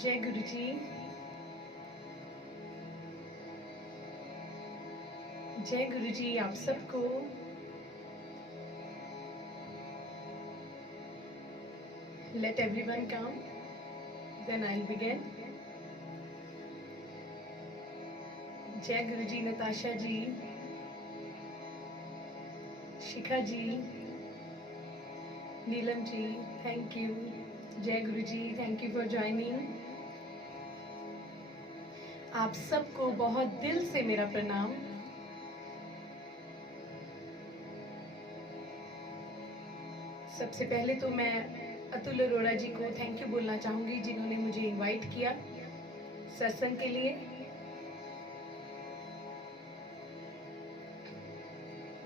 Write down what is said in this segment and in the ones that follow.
जय गुरु जी। जय गुरु जी आप सबको। Let everyone come, then I'll begin. जय गुरु जी नताशा जी, शिखा जी, नीलम जी, थैंक यू। जय गुरु जी, थैंक यू फॉर ज्वाइनिंग। आप सबको बहुत दिल से मेरा प्रणाम। सबसे पहले तो मैं अतुल अरोड़ा जी को थैंक यू बोलना चाहूंगी, जिन्होंने मुझे इनवाइट किया सत्संग के लिए।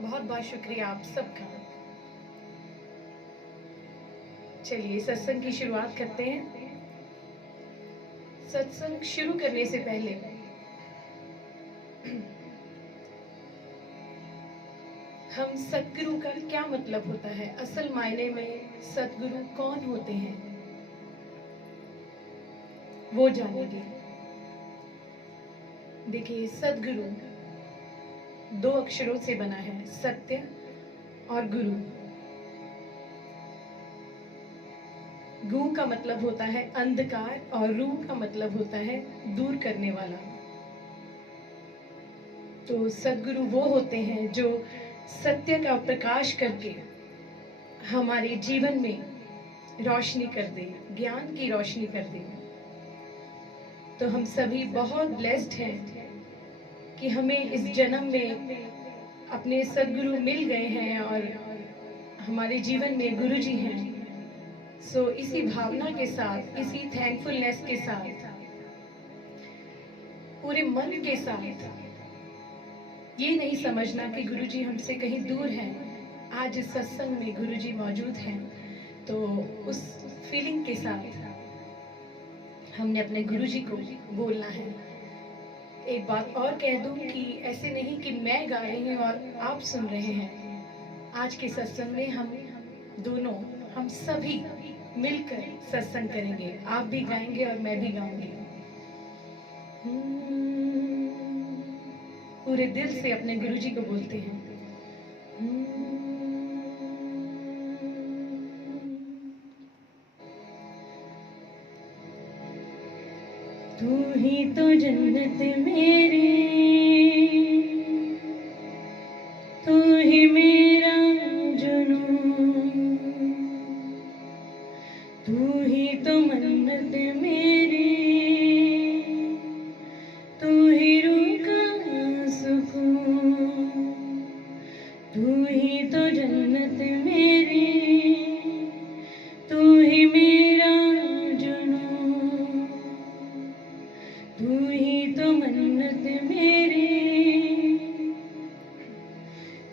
बहुत बहुत शुक्रिया आप सबका। चलिए सत्संग की शुरुआत करते हैं। सत्संग शुरू करने से पहले हम सतगुरु का क्या मतलब होता है, असल मायने में सतगुरु कौन होते हैं, वो जानेंगे। देखिए, सतगुरु दो अक्षरों से बना है, सत्य और गुरु। गु का मतलब होता है अंधकार और रू का मतलब होता है दूर करने वाला। तो सतगुरु वो होते हैं जो सत्य का प्रकाश करके हमारे जीवन में रोशनी कर दे, ज्ञान की रोशनी कर दे। तो हम सभी बहुत ब्लेस्ड हैं कि हमें इस जन्म में अपने सदगुरु मिल गए हैं और हमारे जीवन में गुरु जी हैं। सो इसी भावना के साथ, इसी थैंकफुलनेस के साथ, पूरे मन के साथ, ये नहीं समझना कि गुरु जी हमसे कहीं दूर हैं। आज इस सत्संग में गुरु जी मौजूद हैं, तो उस फीलिंग के साथ हमने अपने गुरु जी को बोलना है। एक बात और कह दूं कि ऐसे नहीं कि मैं गा रही हूँ और आप सुन रहे हैं। आज के सत्संग में हम दोनों, हम सभी मिलकर सत्संग करेंगे। आप भी गाएंगे और मैं भी गाऊंगी। पूरे दिल से अपने गुरु जी को बोलते हैं। तू ही तो जन्नत मेरी, तू ही मेरा जुनून, तू ही तो मन्नत मेरी, तू ही रूह का सुकून, तू ही तो जन्नत मेरी, तू ही मेरा जुनून, तू ही तो मन्नत मेरी,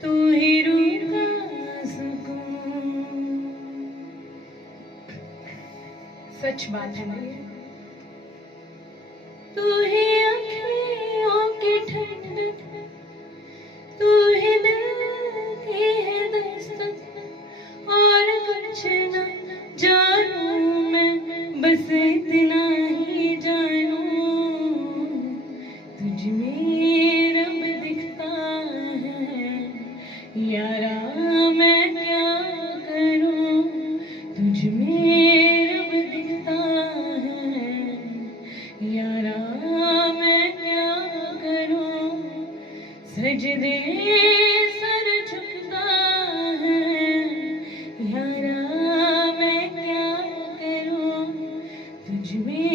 तू ही रूह का सुकून। सच बात है ना ये। तू ही अखियों की ठंडक, तू ही दिल की है दस्तक, और कुछ न जानूं मैं, बस इतना ही जानूं, तुझ में रब दिखता है यारा, मैं क्या करूं, तुझ में रब दिखता है यारा, मैं क्या करूं, सजदे सर झुकता है यारा, मैं क्या करूं, तुझ में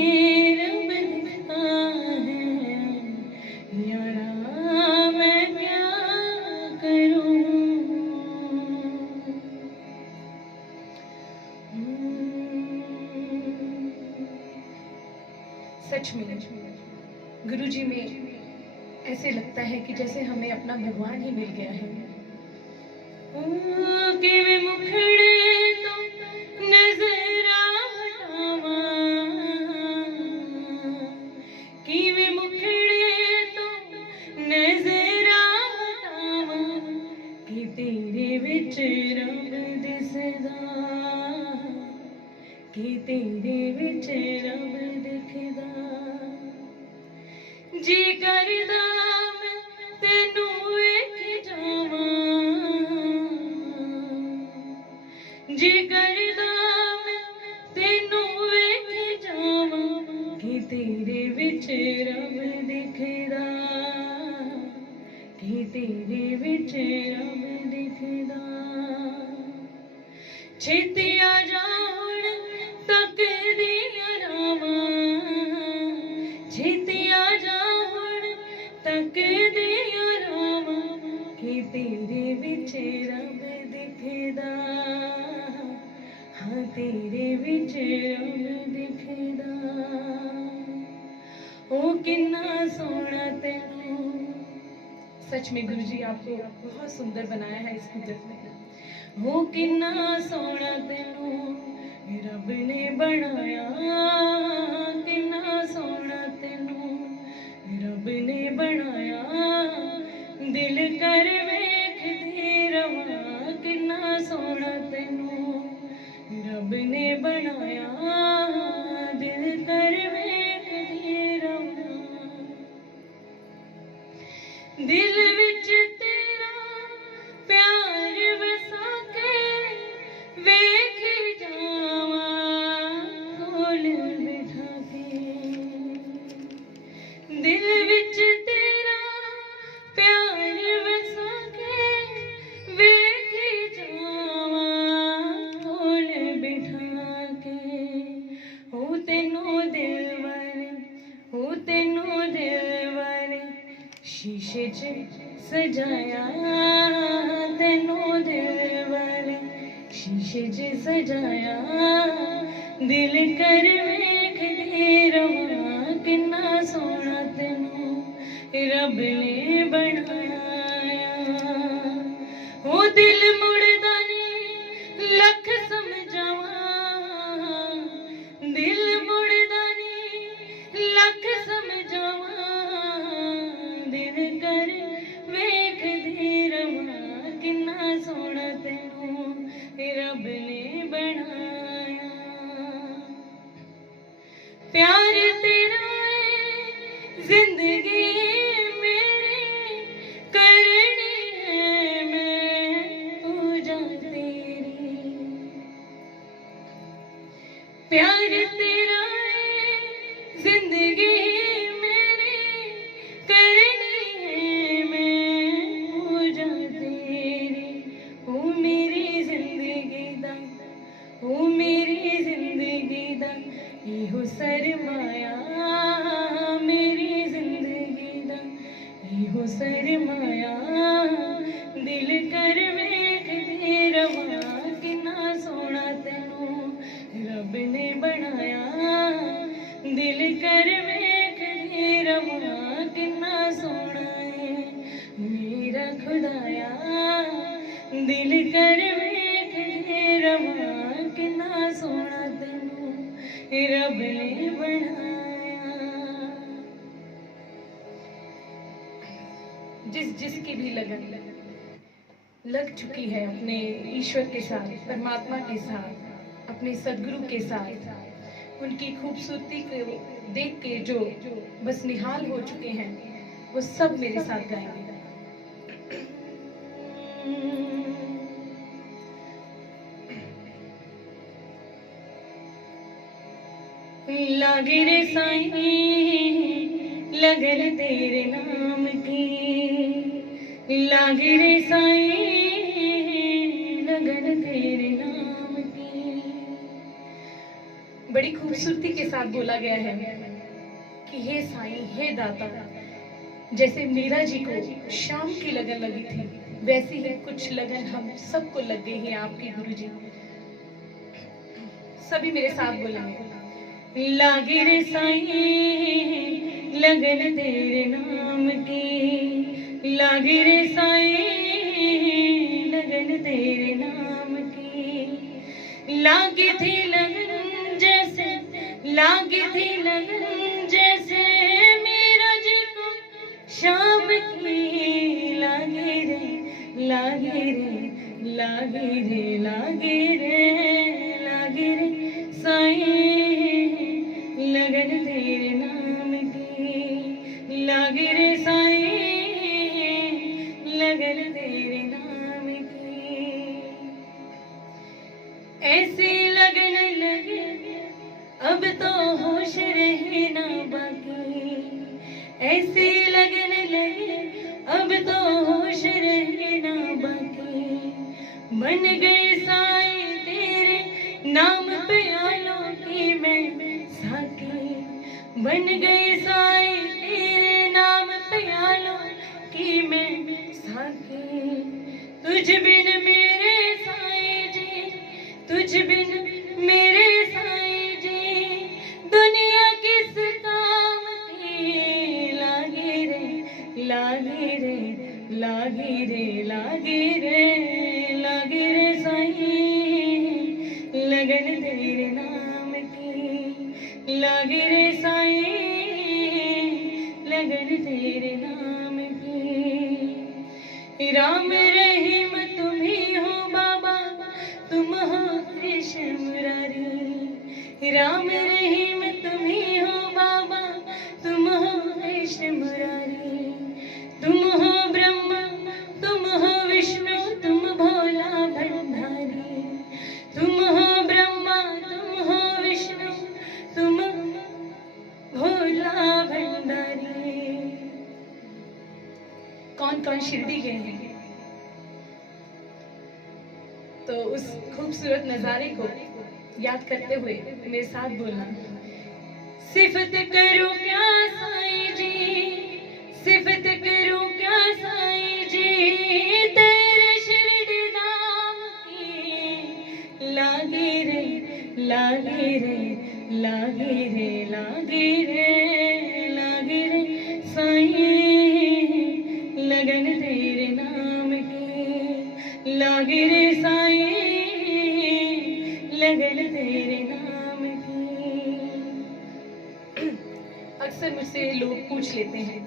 रब दिखता है यारा, मैं क्या करूं। सच में गुरु जी में ऐसे लगता है कि जैसे हमें अपना भगवान ही मिल गया है। कि वे मुखड़े तो नजर हटावा, कि वे मुखड़े तो नजर हटावा, कि तेरे विच रब दिसदा, कि तेरे विच रब दिखदा, जी करदा मैं तेनू वेख जावां, जी करदा मैं तेनू वेख जावां, कि तेरे विच रब दिखदा, कि तेरे विच रब दिखदा। छेती आ जा हुण तकदियां रावां, छेती आ जा हुण तकदियां रावां, कि तेरे विच रब दिखदा, हाँ तेरे विच रब दिखदा। ओ किन्ना सोहना तैनू। सच में गुरुजी आपको बहुत सुंदर बनाया है इस कुदरत ने। हो किन्ना सोहना तैनू रब ने बनाया, किन्ना सोहना तैनू रब ने बनाया, दिल कर वेखदी रवां, किन्ना सोहना तैनू रब ने बनाया, दिल कर वेखदी रवां। दिल विच तेरा प्यार वसा के वेख जावां, कोल बिठा के। दिल विच तेरा प्यार वसा के वेख जावां, कोल बिठा के। हो तेनू दिलवर, हो तेनू दिलवर शीशे च सजाया, तेनू दिलवर शीशे च सजाया, दिल कर वेखदी रवां, किन्ना सोहना तैनू रब ने बनाया। ओ दिल मुड़दा नी लख समझावां, दिल मुड़दा नी लख समझावां, दिल कर वेखदी रवां, किन्ना सोहना तैनू रब ने बनाया। प्यार तेरा है जिंदगी मेरी करनी है मैं पूजा तेरी। प्यार तेरा है जिंदगी मेरी करनी है मैं पूजा तेरी। ओ मेरी जिंदगी दा, ओ मेरी जिंदगी दा इहो सरमाया, मेरी जिंदगी दा इहो सरमाया, दिल कर वेखदी रवां, किन्ना सोहना तैनू रब ने बनाया, दिल कर वेखदी रवां, किन्ना सोहना है मेरा खुदाया, दिल कर वेखदी रवां, किन्ना सोहना तैनू रब ने बनाया। जिसकी भी लगन लग चुकी है अपने ईश्वर के साथ, परमात्मा के साथ, अपने सदगुरु के साथ, उनकी खूबसूरती को देख के जो बस निहाल हो चुके हैं, वो सब मेरे साथ गाएंगे। लागे रे साईं लगन तेरे नाम की, लागे रे साईं लगन तेरे नाम की। बड़ी खूबसूरती के साथ बोला गया है कि हे साईं, हे दाता, जैसे मीरा जी को शाम की लगन लगी थी, वैसी ही कुछ लगन हम सबको लग गई है आपके गुरुजी। सभी मेरे साथ बोलेंगे। लागे रे साईं लगन तेरे नाम की, लागे रे साईं लगन तेरे नाम की। लागी थी लगन जैसे, लागी थी लगन जैसे मीरा जी को शाम की। लागे रे, लागे रे, लागे रे, लागे रे, लागे रे साईं लगन तेरे नाम की, लगन तेरे नाम की। ऐसी लगन लगे अब तो होश रहे ना बाकी। ऐसी लगन लगे अब तो होश रहे ना बाकी। बन गए साए तेरे नाम पे आलों की मैं साकी। बन गए साए तेरे नाम पे आलों की मैं साकी। तुझ बिन मेरे साए जी, तुझ बिन मेरे साए जी, दुनिया किस काम की। लागे रे लागे रे लागे रे लागे रे लागे रे साई लगन तेरे नाम की। लागे रे साई लगन तेरे नाम की। राम रहीम तुम ही हो बाबा, तुम हो कृष्ण मुरारी। राम रहीम तुम ही हो बाबा, तुम हो कृष्ण मुरारी। तुम हो ब्रह्मा तुम हो विष्णु, तुम भोला भंडारी। तुम हो ब्रह्मा तुम हो विष्णु, तुम भोला भंडारी। कौन कौन शिरडी गए हैं तो उस खूबसूरत नजारे को याद करते हुए मेरे साथ बोलना। सिफत करूं क्या साईं जी, सिफत करूं क्या साईं जी, तेरे शिरडी धाम की। लागे रे लागे रे लागे रे लागे रे लागे रे साईं लगन तेरे नाम की। लागे रे साईं लगन तेरे नाम की। अक्सर मुझसे लोग पूछ लेते हैं,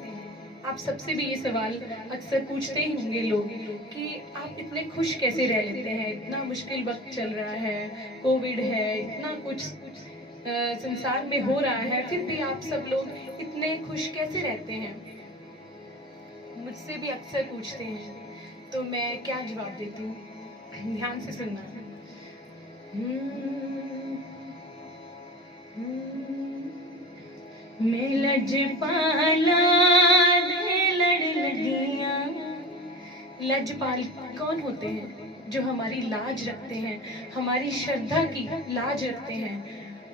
आप सबसे भी ये सवाल अक्सर पूछते ही होंगे लोग कि आप इतने खुश कैसे रह लेते हैं। इतना मुश्किल वक्त चल रहा है, कोविड है, इतना कुछ संसार में हो रहा है, फिर भी आप सब लोग इतने खुश कैसे रहते हैं। मुझसे भी अक्सर पूछते हैं, तो मैं क्या जवाब देती हूँ, ध्यान से सुनना। मैं लजपाला दे लड़ लगियां। लजपाल कौन होते हैं? जो हमारी लाज रखते हैं, हमारी श्रद्धा की लाज रखते हैं।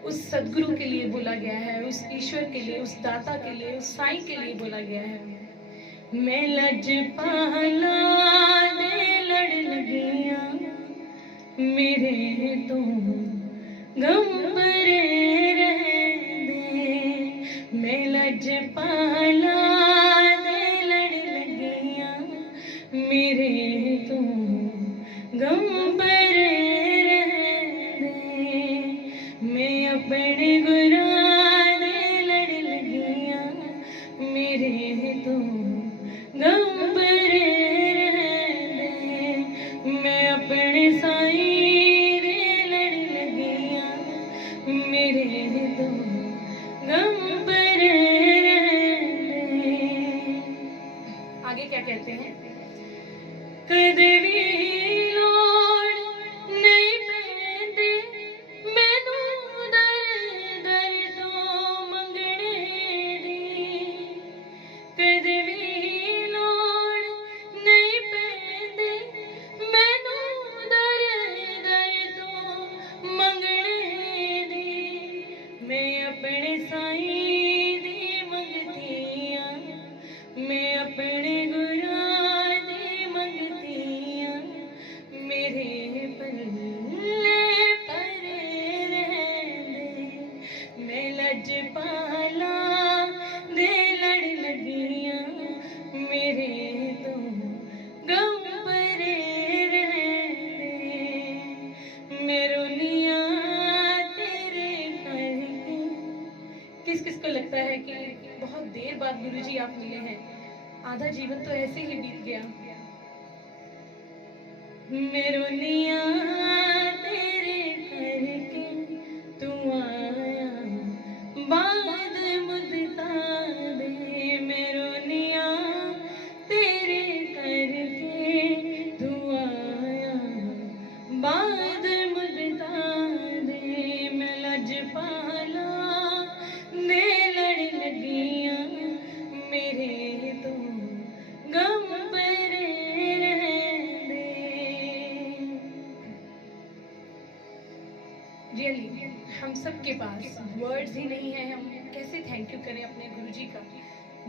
उस सदगुरु के लिए बोला गया है, उस ईश्वर के लिए, उस दाता के लिए, उस साईं के लिए बोला गया है। मैं लजपाला दे लड़ लगियां, मेरे तो गम भरे रह दे। मैं लजपाला दे लड़ लगियां, मेरे तो गम भरे रह दे। मैं अपने गुरां दे लड़ लगियां, मेरे तो गम भरे रह दे। मैं अपने साईं दे लड़ लगियां, मेरे तो गम भरे रह दे। आगे क्या कहते हैं? कदे भी लोड़ नहीं पैंदी मैनू दर दर तो मंगने दी। कदे भी लोड़ नहीं पैंदी मैनू दर दर तो मंगने दी। मैं अपने साईं दी मंगती आं, मैं अपने गुरां दी मंगती आं, मेरे पल्ले परे रह दे। मैं लजपाला दे लड़ लगियां, मेरे तो गम भरे रह दे। मैं रोनियां तेरे करके। किस किस को लगता है कि बहुत देर बाद गुरुजी आप मिले हैं, आधा जीवन तो ऐसे ही बीत गया। मैं रोनियां तेरे करके, तू आया बाद मुद्दा दे। मैं रोनियां तेरे करके, हम सब के पास वर्ड्स ही नहीं है, हम कैसे थैंक यू करें अपने गुरुजी का,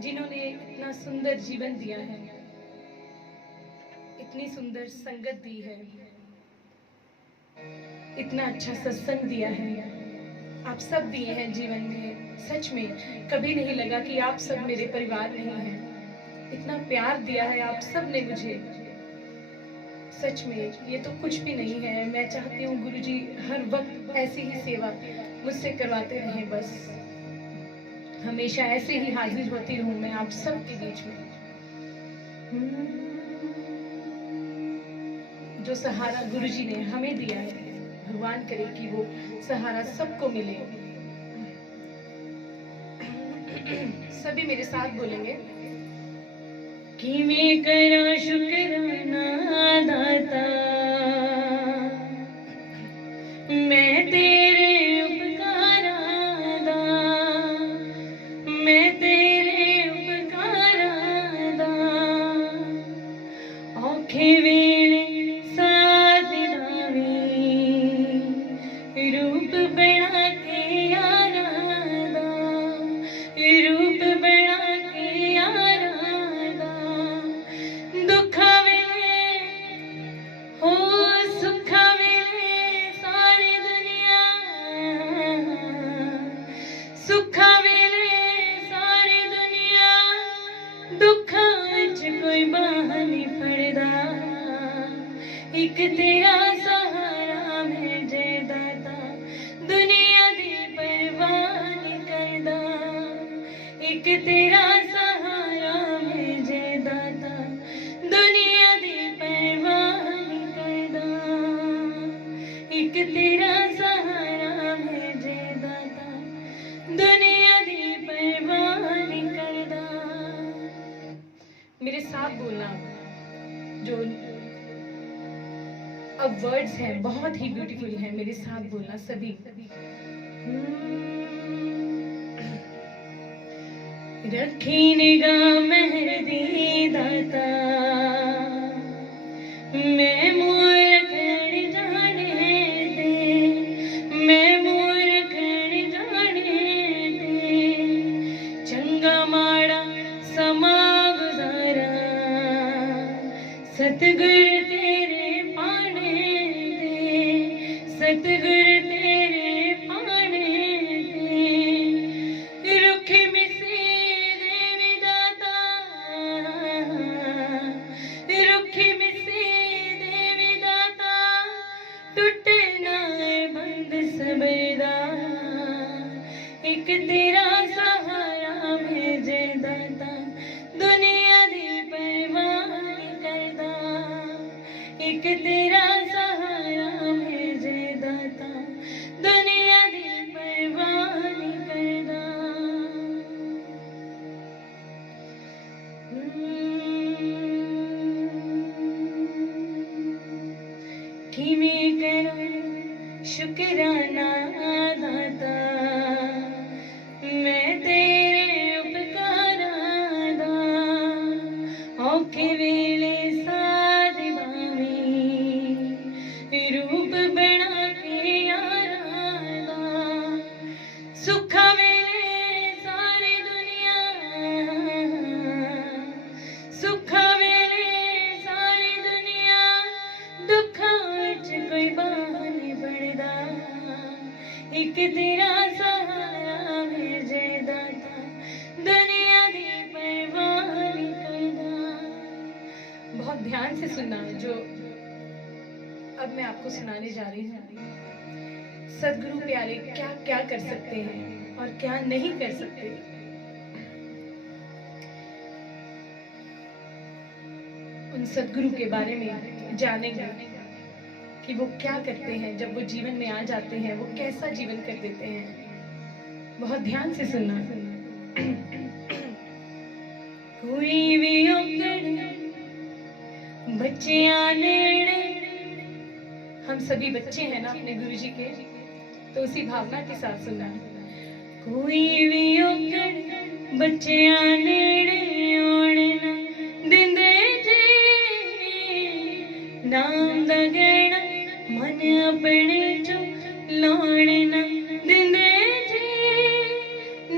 जिन्होंने इतना सुंदर जीवन दिया है, इतनी सुंदर संगत दी है, इतना अच्छा सत्संग दिया है, आप सब दिए हैं जीवन में। सच में कभी नहीं लगा कि आप सब मेरे परिवार नहीं हैं। इतना प्यार दिया है आप सब ने मुझे, सच में ये तो कुछ भी नहीं है। मैं चाहती हूँ गुरुजी हर वक्त ऐसी ही सेवा मुझसे करवाते रहें, बस हमेशा ऐसे ही हाजिर होती रहूं मैं आप सब के बीच में। जो सहारा गुरुजी ने हमें दिया है, भगवान करे कि वो सहारा सबको मिले। सभी मेरे साथ बोलेंगे कि मैं करा शुक्राना दाता, मैं तेरे उपकारा दा, मैं तेरे उपकारा दा, औखे वेले साथ निभावी, रूप बना के यारा दा, रूप बना के यारा दा, दुखा वेले हो सुखा वेले सारी दुनिया, सुखा वेले सारी दुनिया, दुखा विच कोई बाह नहीं फड़दा, एक तेरा सहारा मैं जे दाता, दुनिया दी परवाह नहीं करदा, एक तेरा सहारा मैं जे दाता, दुनिया दी परवाह नहीं करदा, एक तेरा सहारा मैं जे दाता, दुनिया दी परवाह नहीं करदा। मेरे साथ बोलना, जो अब वर्ड्स हैं बहुत ही ब्यूटीफुल हैं, मेरे साथ बोलना सभी। रखी निगाह मेहर दी दाता, मैं मोर खड़ जाने दे, मैं मोर खड़ जाने दे, चंगा माड़ा समा गुजारा, सतगुर तेरे पाने दे, सतगुर तेरे पाने दे, रुखी मिसी देवी दाता, रुखी मिसी देवी दाता, टूटे ना बंद सबरदा, एक तेरा सहारा मैं जे दाता, दुनिया दी परवाह नहीं करदा, एक तेरा सहारा मैं जे दाता, दुनिया दी परवाह नहीं करदा। किवें करूं शुकराना दाता, मैं तेरे उपकारा दा, औखे वेले साथ निभावी, रूप बना के यारा दा, सुखा वेले सारी दुनिया, सुखा वेले सारी दुनिया, दुखा विच कोई बाह नहीं फड़दा, एक तेरा सहारा मैं जे दाता, दुनिया दी परवाह नहीं करदा। बहुत ध्यान से सुनना जो अब मैं आपको सुनाने जा रही हूँ। सदगुरु प्यारे क्या क्या कर सकते हैं और क्या नहीं कर सकते। उन सदगुरु के बारे में जानेंगे कि वो क्या करते हैं, जब वो जीवन में आ जाते हैं वो कैसा जीवन कर देते हैं। बहुत ध्यान से सुनना। कोई भी औगड़ बच्चियां नेड़े, हम सभी बच्चे हैं ना अपने गुरुजी के, तो उसी भावना के साथ सुनना। कोई भी औगड़ बच्चियां नेड़े आने ना दिंदे जी, नाम दा गहना मन अपने चो लाने ना दिंदे जी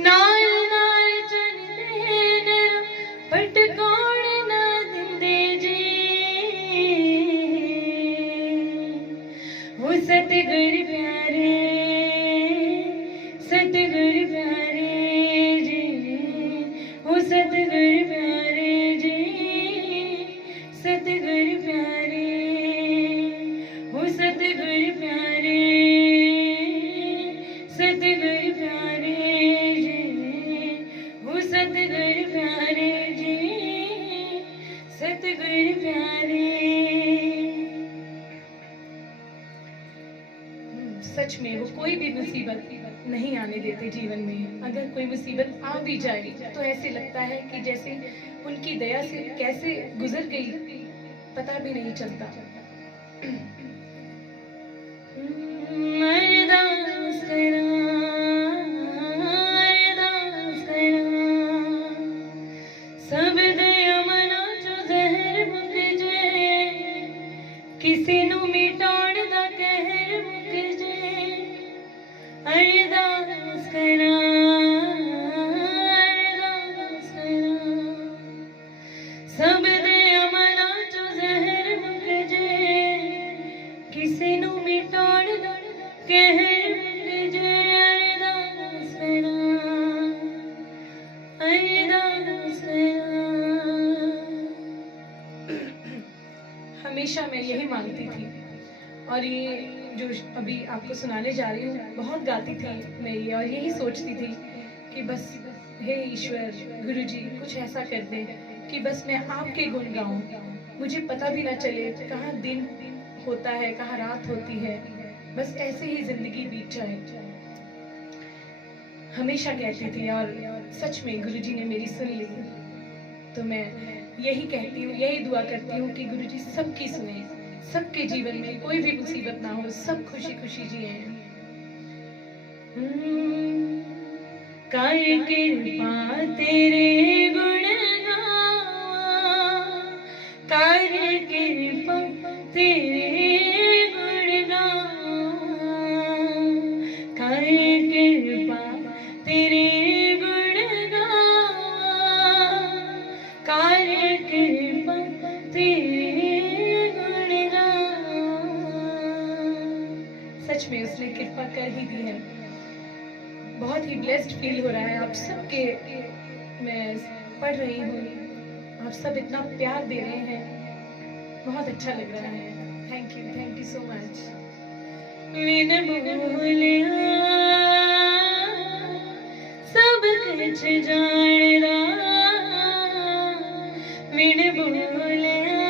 नाल नाल चलदे न भटकाउण ना दिंदे जी हो सतगुर प्यारे जी हो सतगुर प्यारे जी सतगुर प्यारे हो सतगुर प्यारे सतगुर प्यारे जी हो सतगुर प्यारे जी सतगुर प्यारे। सच में वो कोई भी मुसीबत नहीं आने देते जीवन में। अगर कोई मुसीबत आ भी जाए तो ऐसे लगता है कि जैसे उनकी दया से कैसे गुजर गई पता भी नहीं चलता। अरदास करा सब दया मना चो जहर मुक जे किसी नू मिटाउण दा कहर मुक जे अरदास करा सब दया मना चो जहर मुक जे किसी नू मिटाउण दा कहर मुक जे अरदास करा अरदास करा। हमेशा मैं यही मांगती थी और ये जो अभी आपको सुनाने जा रही हूँ बहुत गाती थी मैं ये और यही सोचती थी कि बस हे ईश्वर गुरुजी कुछ ऐसा कर दे कि बस मैं आपके गुण गाऊं, मुझे पता भी ना चले कहाँ दिन होता है कहाँ रात होती है, बस ऐसे ही जिंदगी बीत जाए। हमेशा कहती थी और सच में गुरुजी ने मेरी सुन ली। तो मैं यही कहती हूँ यही दुआ करती हूँ कि गुरुजी सबकी सुने, सबके जीवन में कोई भी मुसीबत ना हो, सब खुशी खुशी जिए। कर कृपा तेरे गुण गावा, कर कृपा तेरे गुण गावा, कर कृपा तेरे गुण गावा, कर कृपा तेरे गुण गावा। सच में उसने कृपा कर ही दी है। बहुत ही ब्लेस्ड फील हो रहा है आप सबके, मैं पढ़ रही हूँ, आप सब इतना प्यार दे रहे हैं, बहुत अच्छा लग रहा है। Thank you so much. बिन बोलिया सब कुछ जानदा, बिन बोलिया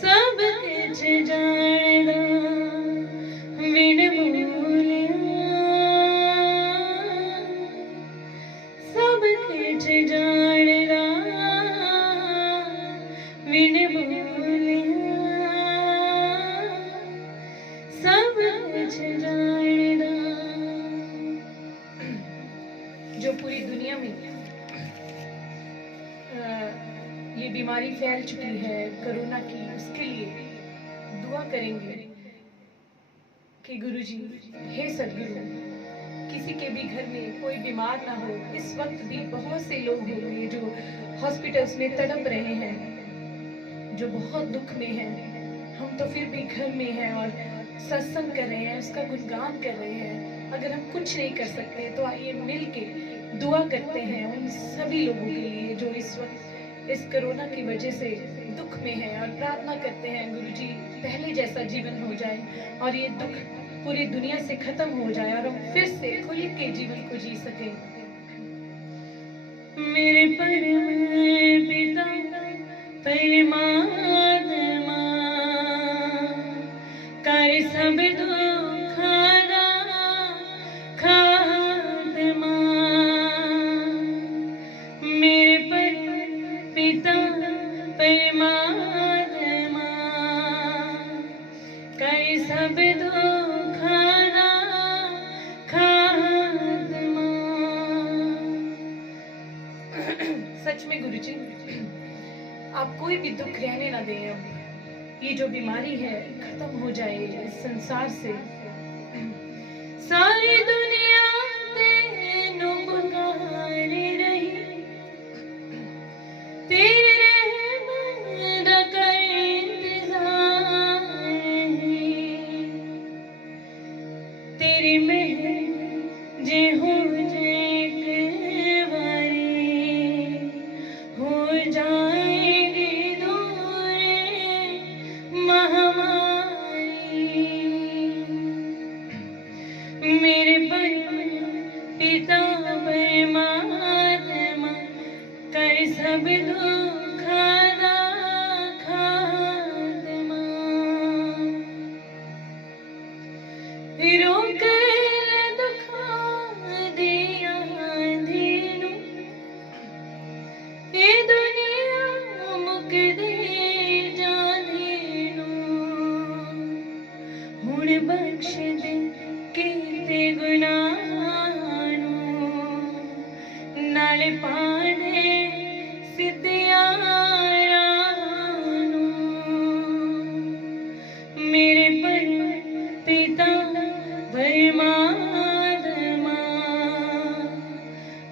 सब कुछ जानदा, बिन बोलिया सब कुछ जानदा, बिन बोलिया सब कुछ जानदा। जो पूरी दुनिया में ये बीमारी फैल चुकी है कोरोना की, उसके लिए दुआ करेंगे कि गुरुजी हे सदगुरु किसी के भी घर में कोई बीमार ना हो। इस वक्त भी बहुत से लोग होंगे जो हॉस्पिटल्स में तड़प रहे हैं, जो बहुत दुख में हैं। हम तो फिर भी घर में हैं और सत्संग कर रहे हैं, उसका गुणगान कर रहे हैं। अगर हम कुछ नहीं कर सकते तो आइए मिल के दुआ करते हैं उन सभी लोगों के लिए जो इस वक्त इस कोरोना की वजह से दुख में है, और प्रार्थना करते हैं गुरुजी पहले जैसा जीवन हो जाए और ये दुख पूरी दुनिया से खत्म हो जाए और हम फिर से खुल के जीवन को जी सके। मेरे परम पिता परमात्मा कर सब दुखां दा खात्मा, मेरे परम पिता परमात्मा कर सब दुखां दा खात्मा। सच में गुरुजी आप कोई भी दुख रहने ना दें, अब ये जो बीमारी है खत्म हो जाए इस संसार से। सारी दुनिया तेनू पुकार रही, तेरे रहम दा कर इंतजार है। तेरी मेहर जे हो जाएगी दूर महामारी। मेरे पिता परमात्मा कर सब दुखा दा खात्मा। रोक ले दुखा दिया दीनू, ये दुनिया मुक दे जाने हुण बख्श दे कीते गुनाह नूं, नाल पा दे सिद्धियां राह नूं। मेरे पिता परमात्मा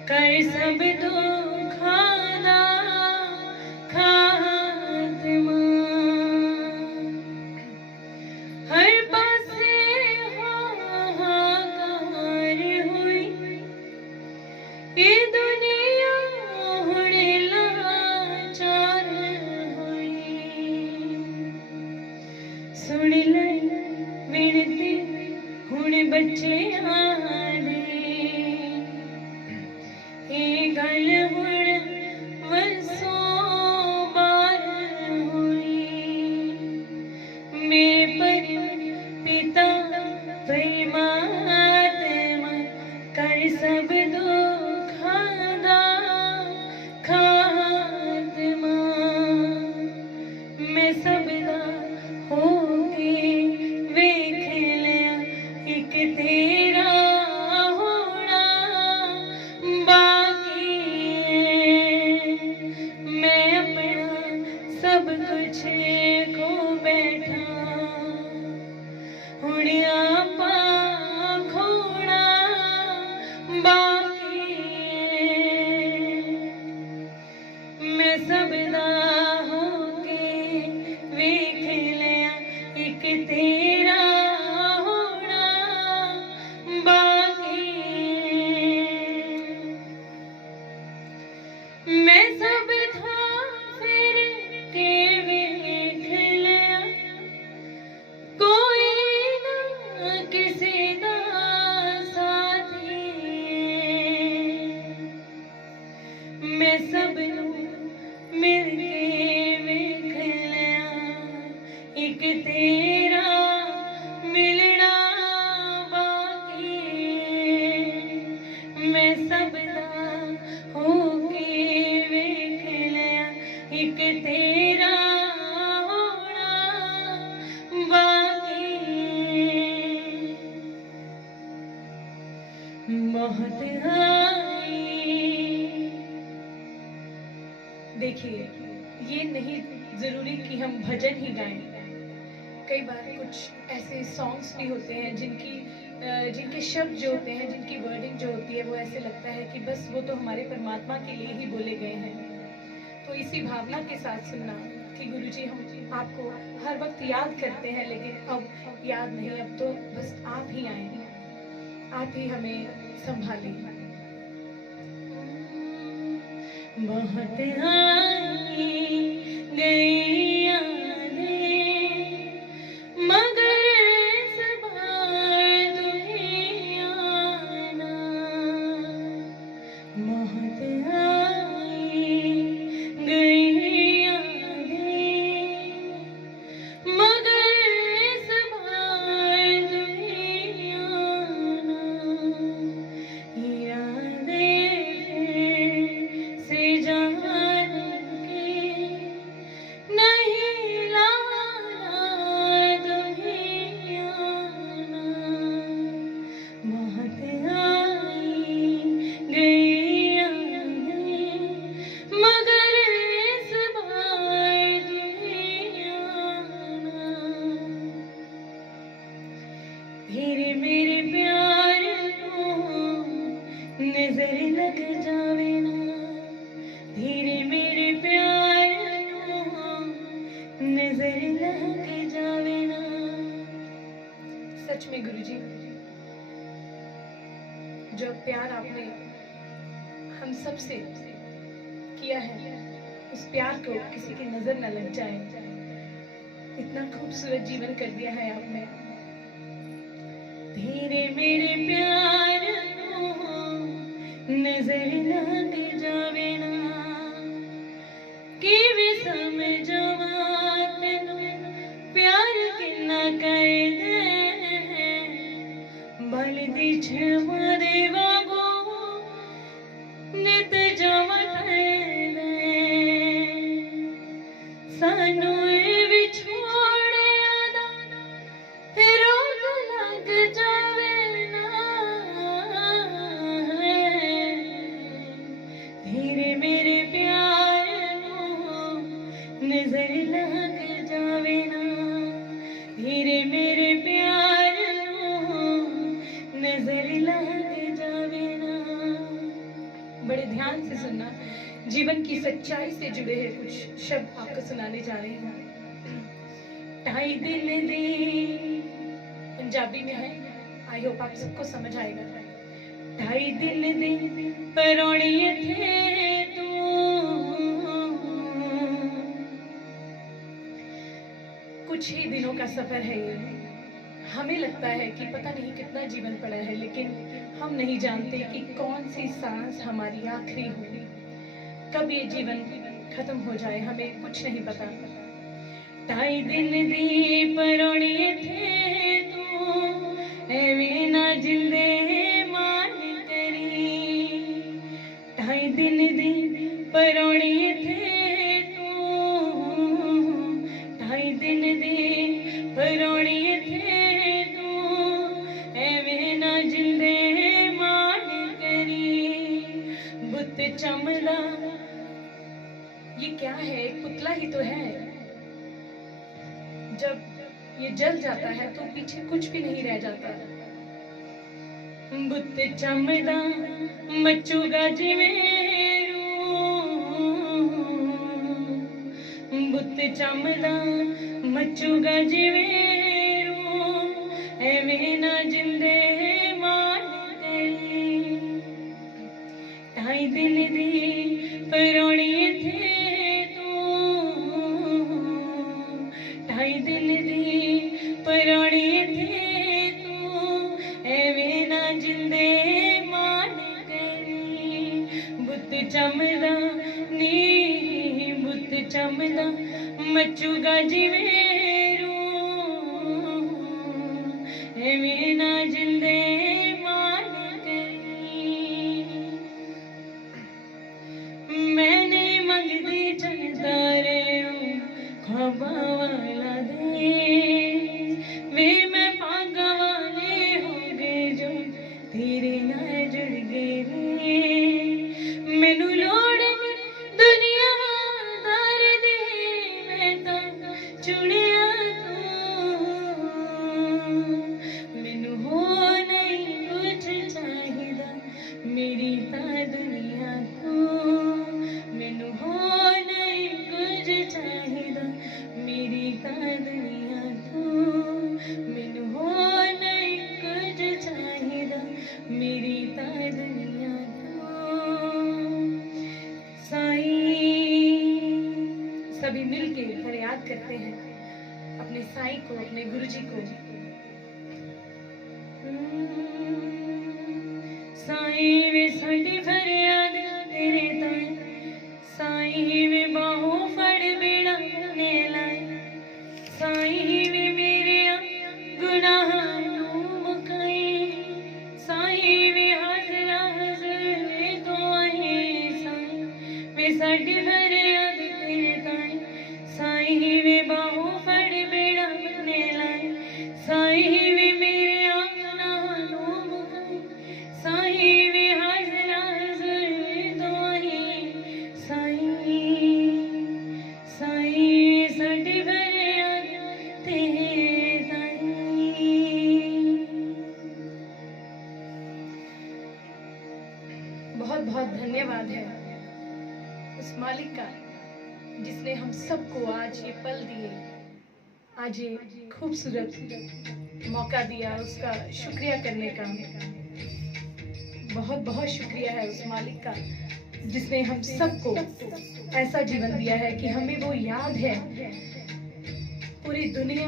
कर सब दुखा दा खात्मा। हर पासे हाहाकार हुई, ये दुनिया हुण लाचार हुई। सुन ले विनती हुण बच्चियां दी, ये गल हुण वसों बार हुई। मेरे पिता परमात्मा कर सब दुखा दा खात्मा। मैं सब दा होके वेख लिया, एक तेरा होना बाकी है। मैं अपना सब कुछ खो बैठा, हुण आपा खोना बाकी है। मैं सब दा होके वेख लिया, एक तेरा होना बाकी है। मैं सब था फिर के वेख लिया, कोई ना किसी दा साथी। मैं सब मिल के वेख लिया, एक तेरा मिलना बाकी है। मैं सब दा होके वेख लिया, एक तेरा होना बाकी है। बहुत देखिए, ये नहीं जरूरी कि हम भजन ही गाएं। कई बार कुछ ऐसे सॉन्ग्स भी होते हैं जिनके शब्द जो होते हैं, जिनकी वर्डिंग जो होती है, वो ऐसे लगता है कि बस वो तो हमारे परमात्मा के लिए ही बोले गए हैं। तो इसी भावना के साथ सुनना कि गुरुजी हम आपको हर वक्त याद करते हैं, लेकिन अब याद नहीं, अब तो बस आप ही आए, आप ही हमें संभालें। बहुत आई गई यादें, मगर इस बार तुम्हें आना। बहुत आई गई यादें, मगर इस बार तुम्हें आना। यादें से जान के नजर लग जावे ना। सच में गुरुजी, जो प्यार आपने हम सब से किया है, उस प्यार को किसी की नजर न लग जाए, इतना खूबसूरत जीवन कर दिया है आपने। धीरे मेरे प्यार को नजर लग जावे ना, कि वे समझवा तेनू प्यार कितना कर दे, बल दी छवा दे बाबू नित जवा कर दे, सानू विछोड़िया दा रोग लग जावे ना। धीरे मेरे प्यार नजर लग जावे ना, धीरे मेरे प्यार नजर लग जावे ना। बड़े ध्यान से सुनना, जीवन की सच्चाई से जुड़े हैं कुछ शब्द आपको सुनाने जा रही हूँ। ढाई दिन दी पंजाबी में है, आई होप आप सबको समझ आएगा। ढाई दिन दी परौणी थे तू, कुछ ही दिनों का सफर है ये। हमें लगता है कि पता नहीं कितना जीवन पड़ा है, लेकिन हम नहीं जानते कि कौन सी सांस हमारी आखिरी हो, कब ये जीवन खत्म हो जाए, हमें कुछ नहीं पता। ढाई दिन दी परौणी थे तू, एवें ना जिंदे मान करी। ढाई दिन दी परौणी थे तू, ढाई दिन दी परौणी थे तू, एवें ना जिंदे मान करी। बुत चमदा, ये क्या है, एक पुतला ही तो है। जब ये जल जाता है तो पीछे कुछ भी नहीं रह जाता। बुत चमदा मचूगा जिवें बुत चमदा मचूगा जिवें एवें ना जिंदे मान करी। ढाई दिन दी परौणी थे तू, ढाई दिन दी परौणी थे तू, एवें ना जिंदे मान करी। बुत चमदा नी बुत चमदा मचूगा जिवें एवें ना जिंदे मान करी। मैंने मंगदी चंदारे ख्वाबा वाला दे, वे मैं पागा वाले हो गए जो तेरे नाल जुड़ गए रे। मैनू लोड़ नी दुनिया दार दी, मैं तां चुनिया तू। मैनू हो नहीं कुछ चाहिदा, मेरी तां दुनिया तू। मैनू हो नहीं कुछ चाहिदा, मेरी तां दुनिया तू। मैनू हो नहीं कुछ चाहिदा, मेरी तां दुनिया तू। साईं, सभी मिलके फरियाद करते हैं अपने साईं को, अपने गुरुजी को। साईं वे साडी फरियाद तेरे ताईं, साईं वे बाहों फड़ बेड़ा ने लाए। साईं वे मेरे गुनाहां नू मुकाई, साईं वे हाजरा हजर वे तो आई। साईं वे साडी फरियाद तेरे ताईं, साईं वे बाहों फड़ बेड़ा ने लाए। साईं वे मेरे गुनाहां नू मुकाई, साईं वे हाजरा हजर वे तो आई। साईं साईं साडी फरियाद तेरे ताईं। बहुत बहुत धन्यवाद है उस मालिक का जिसने हम सबको आज ये पल दिए। आज ये खूबसूरत मौका दिया, उसका शुक्रिया करने का। बहुत बहुत शुक्रिया है उस मालिक का जिसने हम सबको ऐसा जीवन दिया है कि हमें वो याद है। पूरी दुनिया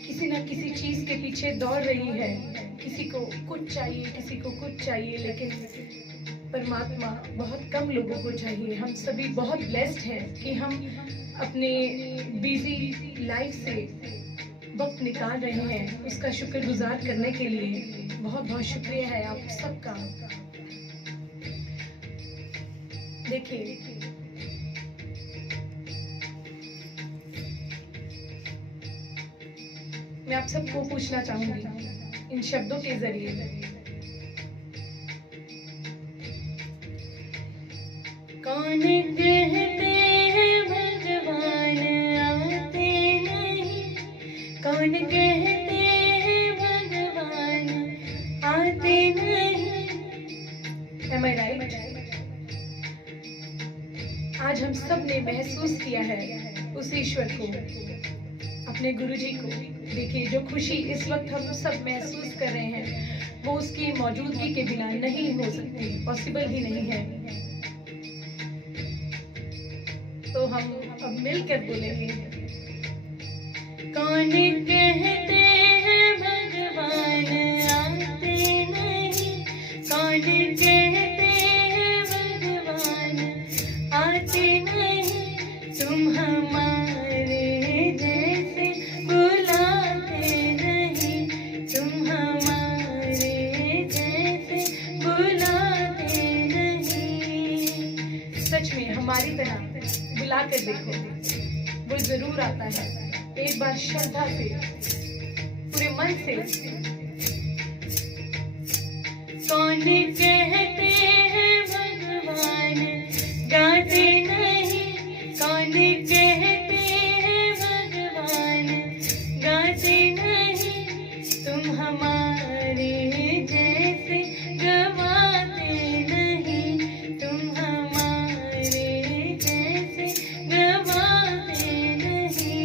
किसी न किसी चीज के पीछे दौड़ रही है, किसी को कुछ चाहिए, किसी को कुछ चाहिए, लेकिन परमात्मा बहुत कम लोगों को चाहिए। हम सभी बहुत ब्लेस्ड हैं कि हम अपने बिजी लाइफ से वक्त निकाल रहे हैं। उसका शुक्रगुजार करने के लिए बहुत बहुत शुक्रिया है आप सबका। देखिए, मैं आप सबको पूछना चाहूंगी इन शब्दों के जरिए, कौन कहते हैं भगवान आते नहीं, कौन कहते हैं भगवान आते नहीं। Am I right? आज हम सब ने महसूस किया है उस ईश्वर को, अपने गुरुजी को। देखिए, जो खुशी इस वक्त हम सब महसूस कर रहे हैं वो उसकी मौजूदगी के बिना नहीं हो सकती, पॉसिबल ही नहीं है। तो हम अब मिलकर बोलेंगे, कौन कहते हैं भगवान आते नहीं, कौन कहते हैं भगवान आते नहीं। तुम हमारे जैसे बुलाते नहीं, तुम हमारे जैसे बुलाते नहीं। सच में हमारी तरह बुला कर देखो, वो जरूर आता है। एक बार श्रद्धा से, पूरे मन से, कौन कहते हैं भगवान गाते नहीं, कौन कहते हैं भगवान गाते नहीं। तुम हमारे जैसे गवाते नहीं, तुम हमारे जैसे गवाते नहीं।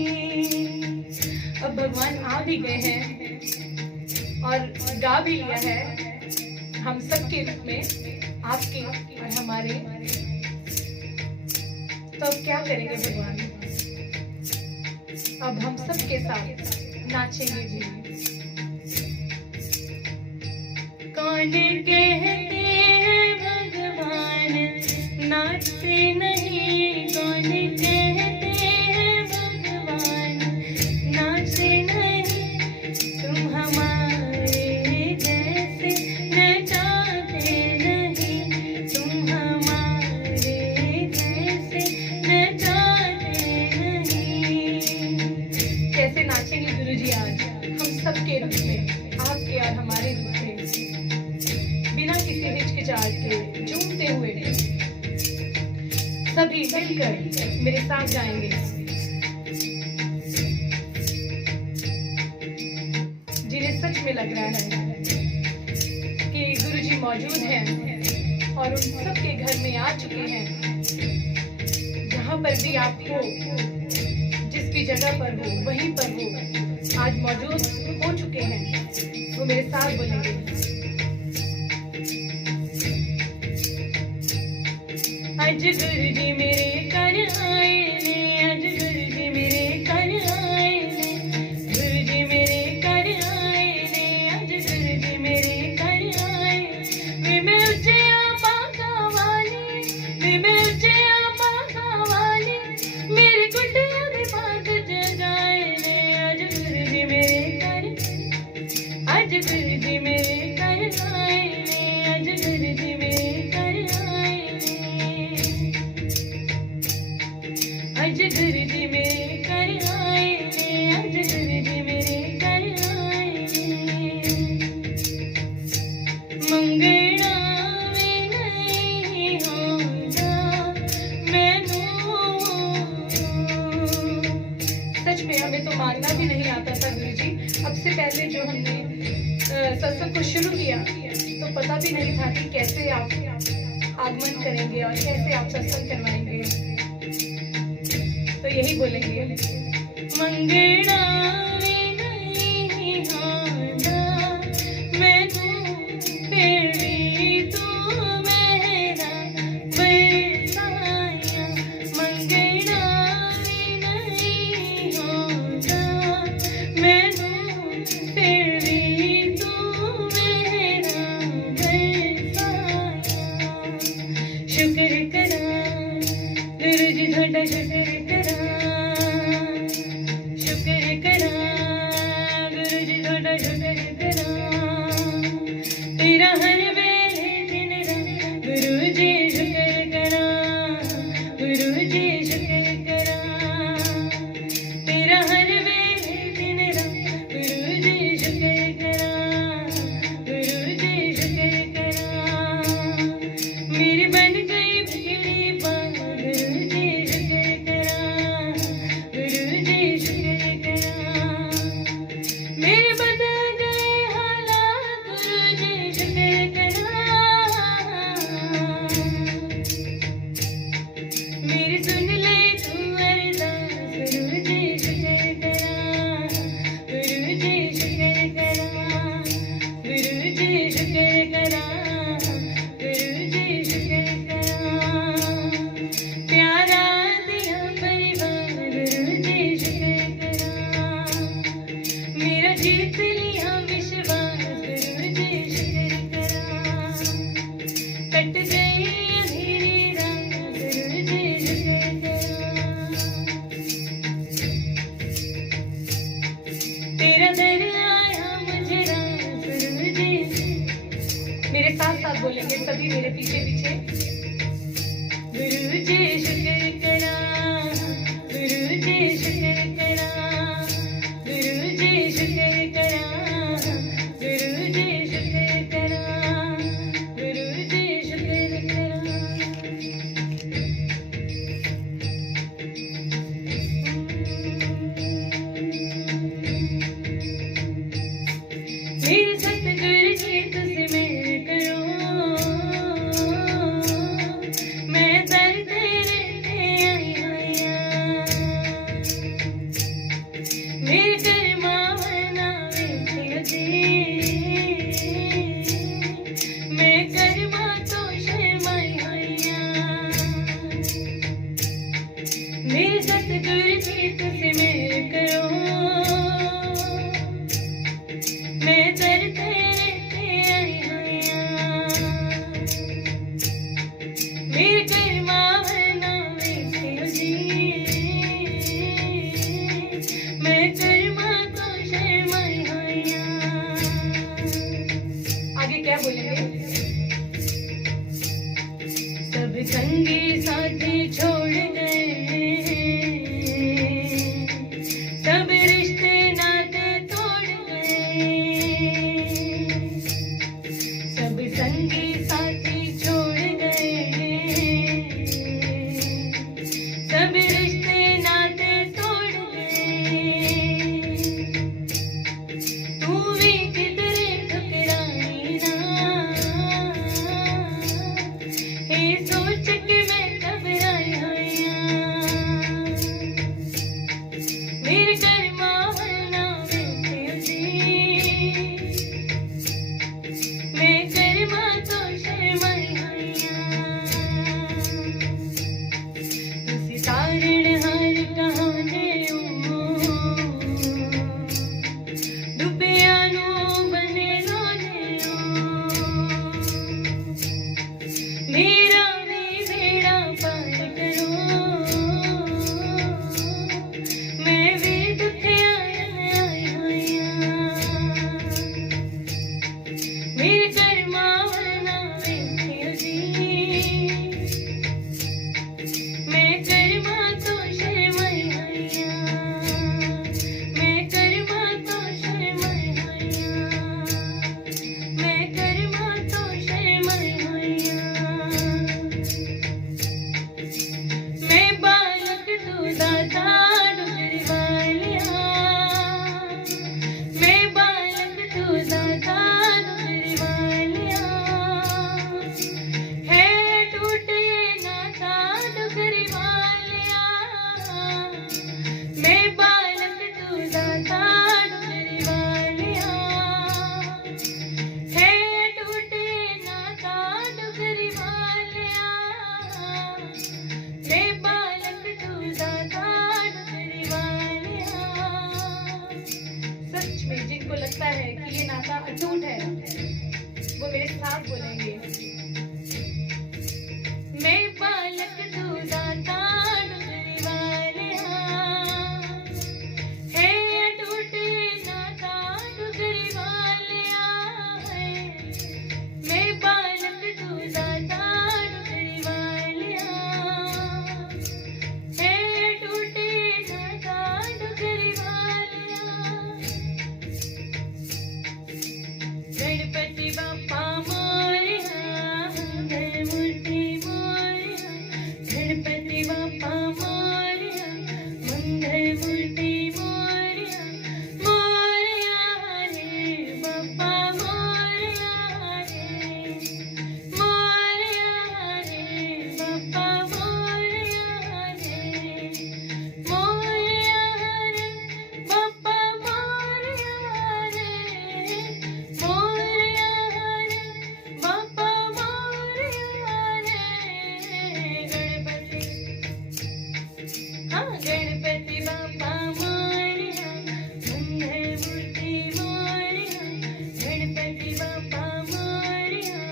अब भगवान आ भी गए हैं और गा भी लिया है हम सबके रूप में, आपके और हमारे। तो अब क्या करेंगे भगवान? अब हम सबके साथ नाचेंगे भी। कौन कहते हैं भगवान नाचते नहीं, कौन कहते हैं भगवान नाचते नहीं। तुम हमारे जैसे नचाते नहीं, तुम हमारे जैसे नचाते नहीं। कैसे नाचेंगे गुरुजी आज हम सबके रूप में, आपके और हमारे रूप में, बिना किसी हिचकिचाहट के, झूमते हुए सभी मिलकर मेरे साथ गाएंगे। जिन्हें सच में लग रहा है कि गुरुजी मौजूद हैं और उन सबके घर में आ चुके हैं, जहां पर भी आप हो, जिस भी जगह पर हो, वहीं पर हो, आज मौजूद हो चुके हैं, वो मेरे साथ बोलेंगे। आज गुरुजी मेरे घर आए ने, आज गुरुजी मेरे घर आए ने, गुरुजी मेरे घर आए ने, आज गुरुजी मेरे घर आए। वे मैं उज्जैया बागा वाली, वे मैं उज्जैया बागा वाली, मेरे गुड्डिया दे बाग जगाए ने। आज गुरुजी मेरे घर, आज गुरुजी मेरे घर आए ने, आज गुरुजी मेरे घर आए ने, आज गुरुजी मेरे घर आए ने, आज गुरुजी मेरे घर आए ने। मंगना में नहीं होगा मैनू, सच में हमें तो मानना भी नहीं आता था गुरुजी। अब से पहले जो हमने सत्संग को शुरू किया तो पता भी नहीं था कि कैसे आप आगमन करेंगे और कैसे आप सत्संग करवाएंगे। तो यही बोलेंगे, मंगना वे नहीं आंदा मैनू फिर भी तू मेरा बरसाया मंगना वे नहीं आंदा मैनू फिर भी तू मेरा बरसाया शुक्र करा गुरु जी थोड़ा शुक्र करा शुक्र करा गुरु जी थोड़ा शुक्र करा तेरा हर वेले दिन रात गुरु जी शुक्र करा गुरु जी शुक्र करा तेरा हर वेले दिन रात गुरु जी शुक्र करा गुरु जी शुक्र करा मेरी बन गई बिगड़ी बात गुरु जी शुक्र करा गुरु जी शुक्र करा मेरे बदल गए हालात गुरु जी शुक्र करा मेरी सुन ले तू अरदास गुरु जी शुक्र करा गुरु जी शुक्र करा गुरु जी शुक्र करा गुरु जी शुक्र करा प्यारा दिया परिवार गुरु जी शुक्र करा मेरा जीत लिया विश्वास गुरु जी शुक्र करा कट गई अंधेरी रात गुरु जी शुक्र करा तेरा दर आया मुझे रात गुरु जी मेरे साथ साथ बोलेंगे सभी मेरे पीछे पीछे गुरु जी शुक्र करा गुरु जी शुक्र करा गुरु जी शुक्र करा गुरु जी शुक्र करा गुरु जी शुक्र करा मेरे सतगुरु जी तुझसे मेल करो मैं दर तेरे ते आई होया मेरे कर्मा वरना वेखियो जी मैं कर्मा तो शर्माई होया मेरे सतगुरु जी तुझसे मेल करो मैं दर तेरे ते आई होया मेरे कर्मा वरना वेखियो जी मैं कर्मा तो शर्माई होया आगे क्या बोलेंगे सब संगी साथी छोड़ गए सब रिश्ते नाते तोड़ गए सब संगी साथी छोड़ गए सब रिश्ते नाते तोड़ गए तू भी किधरे ठुकराई ना हे सोच के मैं घबराई होया मेरे कर्मा वरना वेखियो जी मैं कर्मा तो शर्माई होया तुसी तारण हार कहाने डुबिया नू बने लोने मेरा भी बेड़ा पार करो मैं भी में जिनको लगता है कि ये नाता अटूट है, वो मेरे साथ बोलेंगे। मैं बालक तू दाता डुगरी वालिया, है अटूट नाता डुगरी वालिया है। मैं बालक तू दाता डुगरी वालिया, है अटूट नाता डुगरी वालिया। गणपति बाप्पा मोरया, मंगलमूर्ति मोरया। गणपति बाप्पा मोरया, मंगलमूर्ति मोरया। मोरया रे बाप्पा मोरया रे, मोरया रे बाप्पा मोरया रे। मोरया रे बाप्पा मोरया रे, मोरया रे बाप्पा मोरया रे। गणपति, हाँ गणपति बाप्पा मोरया, मंगलमूर्ति मोरया। गणपति बाप्पा मोरया,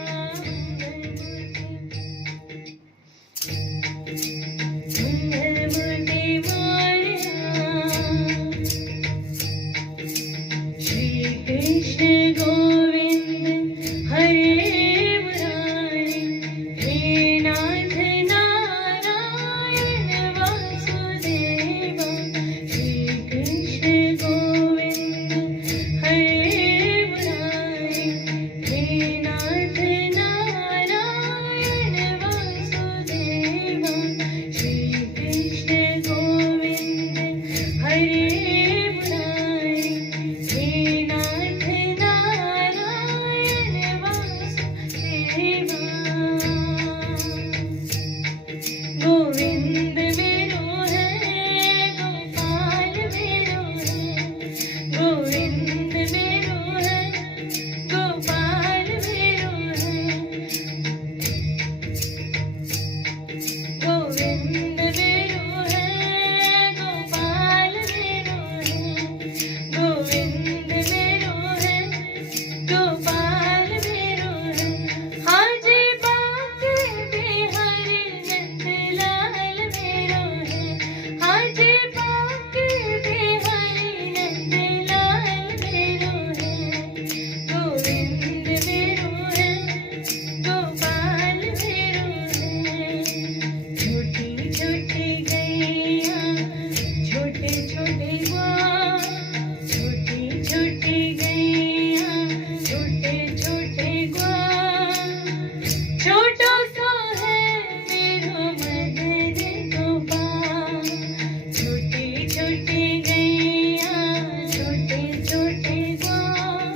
मंगलमूर्ति मोरया। श्री कृष्ण गोविंद हरे मुरारी, हे नाथ नारायण वासुदेवा। श्री कृष्ण गोविंद हरे मुरारी, हे नाथ नारायण वासुदेवा। श्री कृष्ण गोविंद हरे मुरारी, हे नाथ नारायण वासुदेवा। गोविंद मेरो है, गोपाल मेरो है। गोविंद मेरो है, गोपाल मेरो है। गोविंद मेरो है, गोपाल मेरो है। गोविंद मेरो है, गोपाल मेरो है। हाजी बाके बिहारी नंदलाल मेरो है। हाजी बाके बिहारी नंदलाल मेरो है। गोविंद मेरो है, गोपाल मेरो है। छोटी छोटी गैया, छोटे छोटे ग्वाल। छोटी छोटी गैया, छोटे छोटे ग्वाल। छोटो सो है मेरो मदन गोपाल। छोटी छोटी गैया, छोटे छोटे ग्वाल।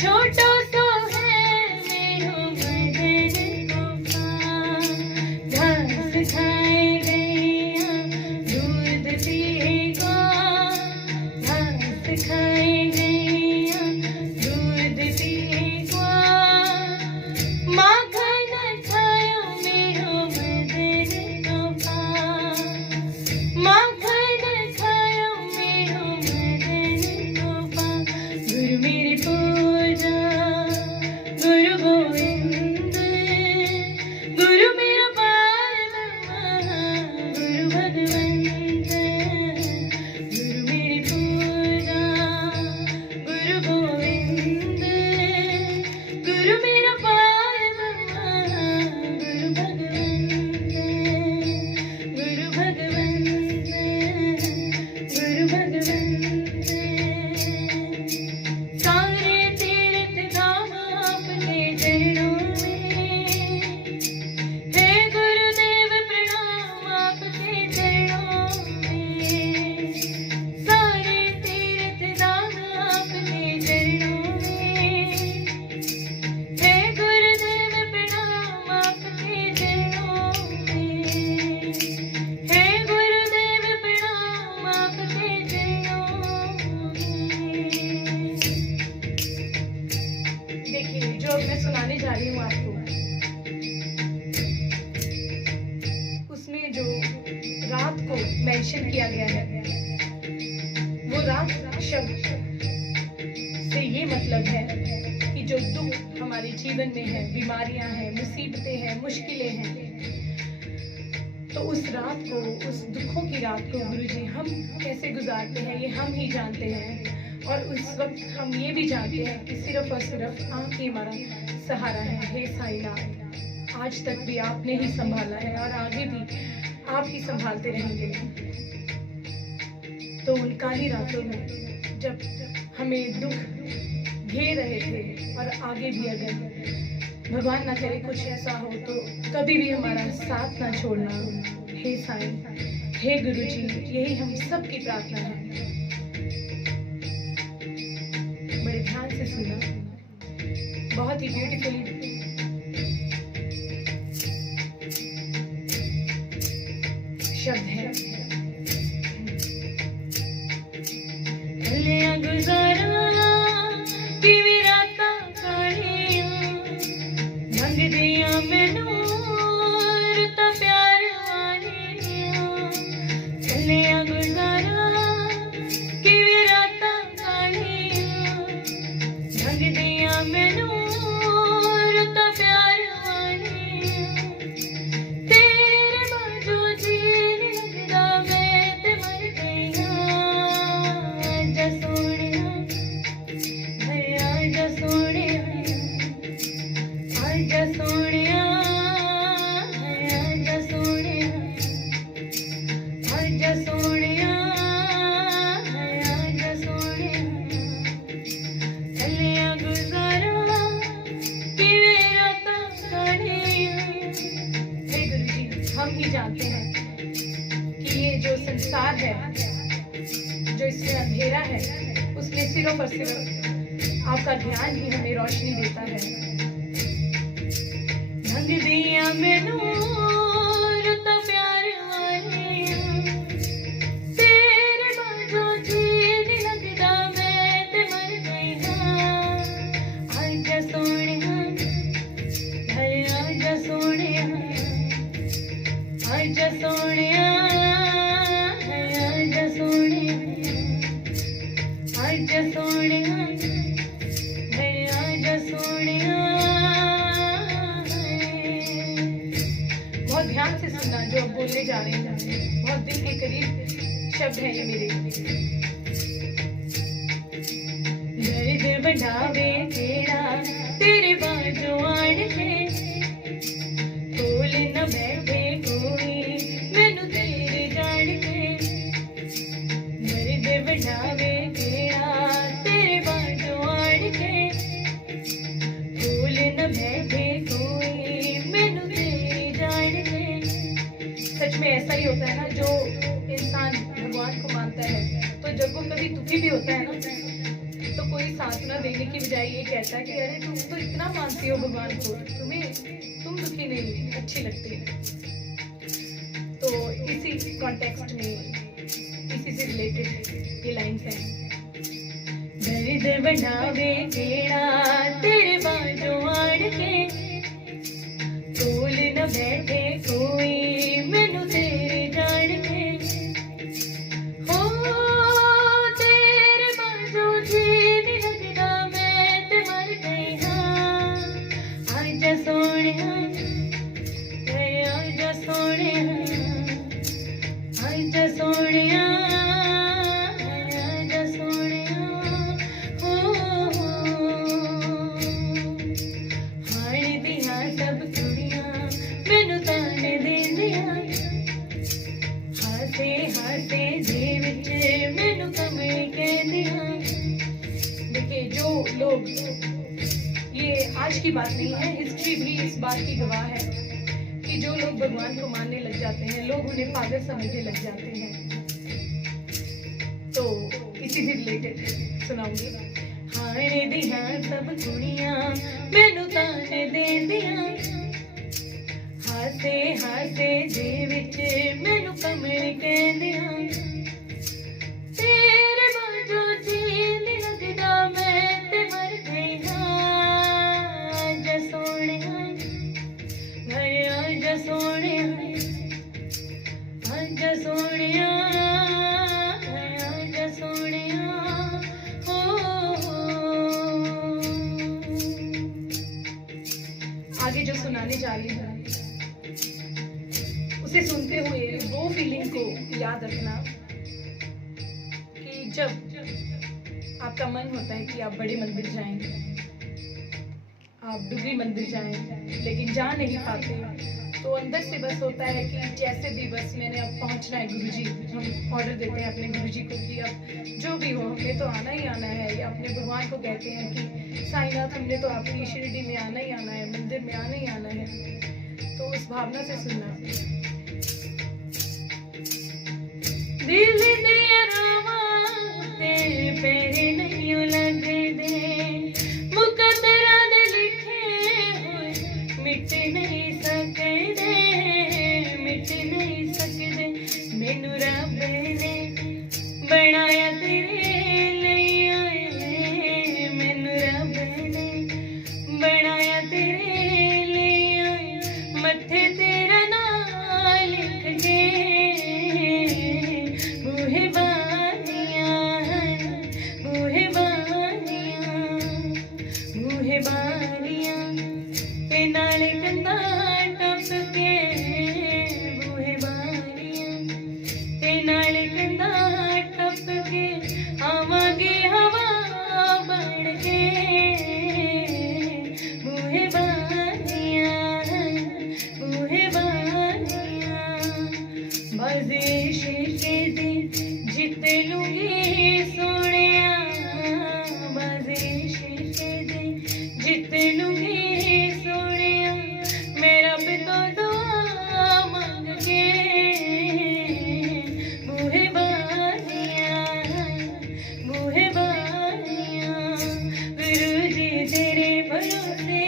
छोटो सो है मेरो मदन गोपाल। घास खाए गैया, दूध पिए ग्वाल। घास खाए गैया, दूध पिए ग्वाल। माखन खायो मेरो मदन गोपाल। माखन खायो मेरो मदन गोपाल। गुरु मेरी पूजा, गुरु गोविंद। गुरु मेरा पार ब्रह्मा, गुरु भगवंत। गुरु मेरी पूजा, गुरु गोविंद। गुरु मेरा पार ब्रह्मा, गुरु भगवंत। गुरु भगवंत, गुरु भगवंत। सारे तीर्थ धाम आपके चरणों में। हे गुरुदेव प्रणाम आपके चरणों में। सारे तीर्थ धाम आपके चरणों में। हे गुरुदेव प्रणाम आपके चरणों में। हे गुरुदेव प्रणाम आपके चरणों में। देखिए, जो अब मैं सुनाने जा रही हूँ आपको, उसमें जो रात को मेंशन किया गया है, वो रात शब इससे ये मतलब है कि जो दुख हमारे जीवन में है, बीमारियां हैं, मुसीबतें हैं, मुश्किलें हैं, तो उस रात को, उस दुखों की रात को गुरुजी हम कैसे गुजारते हैं ये हम ही जानते हैं। और उस वक्त हम ये भी जानते हैं कि सिर्फ और सिर्फ आप ही हमारा सहारा है। हे साईनाथ, आज तक भी आपने ही संभाला है और आगे भी आप ही संभालते रहेंगे। तो उन काली रातों में जब हमें दुख घेर रहे थे और आगे भी अगर भगवान ना करे कुछ ऐसा हो तो कभी भी हमारा साथ ना छोड़ना। हे साईं, हे गुरुजी, यही हम सब की प्रार्थना है। बड़े ध्यान से सुनना, बहुत ही ब्यूटीफुल शब्द है। गुजारा किवें रातां कालियां मंग दिया मैनू रुतां प्यार वालियां। चलिया गुजारा किवें रातां कालियां मंग दिया मैनू रुतां प्यार वालियां। तेरे बाजू जी नहीं लगदा मैं ते मर गई आजा सोहणिया, आजा सोहणिया, आजा सोहणिया, आजा सोहणिया, आजा सोहणिया, आजा सोहणिया। चलिया गुजारा किवें रातां कालियां। हे गुरुजी, हम ही जानते हैं कि ये जो संसार है, जो इसमें अंधेरा है, उसमें सिर्फ और सिर्फ आपका ध्यान ही हमें रोशनी देता है। ढंग दिया मैनू रुतां प्यार वालियां, तेरे बाजू जी नहीं लगदा मैं ते मर गई हां। आजा सोहणिया, हरे आजा सोहणिया, आजा सोहणिया, आजा सोहणिया, आजा सोहणिया, हरे आजा सोहणिया। बहुत ध्यान से सुनना जो अब बोलने जा रहे हैं, बहुत दिल के करीब शब्द है ये मेरे। दर्द बढ़ावे तेरा तेरे बाजू आण के, कोल न बैठे कोई मैनू तेरे जान के। दर्द बढ़ावे तेरा तेरे बाजू आण के, कोल न बैठे कोई मैनू तेरे जान के। सच में ऐसा ही होता है ना, जो इंसान भगवान को मानता है तो जब वो कभी दुखी भी होता है ना, तो कोई सांत्वना देने की बजाय ये कहता है कि अरे तुम तो इतना मानती हो भगवान को, तुम दुखी नहीं, अच्छी लगती है। तो इसी कॉन्टेक्स्ट में, इसी से रिलेटेड ये लाइन्स हैं। दर्द बढ़ावे तेरा तेरे बाजू आड़ के, कोल न बैठे कोई मैनू तेरे जान के। हो तेरे बाजू जी नहीं लगदा मैं ते मर गई हां। आजा सोहणिया, आजा सोहणिया, आजा सोहणिया, आजा सोहणिया। हो हाणे दियां सब कुड़ियां मैनू ताने देंदियां, हासे हासे दे विच मैनू कमली कहंदियां। देखिए, जो लोग, ये आज की बात नहीं है, हिस्ट्री भी इस बात की गवाह है कि जो लोग भगवान को मानने लग जाते हैं, लोग उन्हें पागल समझने लग जाते हैं। तो इसी से रिलेटेड सुनाऊंगी। हाणे दियां सब कुड़ियां मैनू ताने देंदियां, हासे हासे दे विच मैनू कमली कहंदियां। तेरे बाजू जी नहीं लगदा मैं ते मर गई हां। आजा सोहणिया, घरे आजा सोहणिया, आजा सोहणिया, आजा सोहणिया। हो गाने जा रही हूँ, उसे सुनते हुए वो फीलिंग को याद रखना कि जब आपका मन होता है कि आप बड़े मंदिर जाएं, आप डुगरी मंदिर जाएं, लेकिन जा नहीं पाते, तो अंदर से बस होता है कि जैसे भी बस मैंने अब पहुंचना है गुरुजी। हम ऑर्डर देते हैं अपने गुरुजी को कि अब जो भी हो हमें तो आना ही आना है, या अपने भगवान को कहते हैं कि साईनाथ हमने तो आपकी शिरडी में आना ही आना है, मंदिर में आना ही आना है। तो उस भावना से सुनना। दिल दिया रामा तेरे पैरे नहीं लगदे दे, मुकद्दरा दे लिखे होए मिट नहीं सकदे, मिट नहीं सकदे। मैनू रब ने बनाया तेरे लिए आए, मैनू रब ने बनाया तेरे लिए आए, मत्थे तेरा नाम लिख के बूहे बानियां, बूहे बानियां, बूहे बानियां ते नाले कंधा टप के, बूहे बानियां ते नाले कंधा टप के, आवांगे हवा बन के, बूहे बानियां, बूहे बानियां। बाजे शीशे दे जित लूंगी सोनिया, बाजे शीशे दे जित लूंगी सोनिया, मेरा भी तो दुआ मांग के, बूहे बानियां, बूहे बानियां। गुरुजी तेरे भरोसे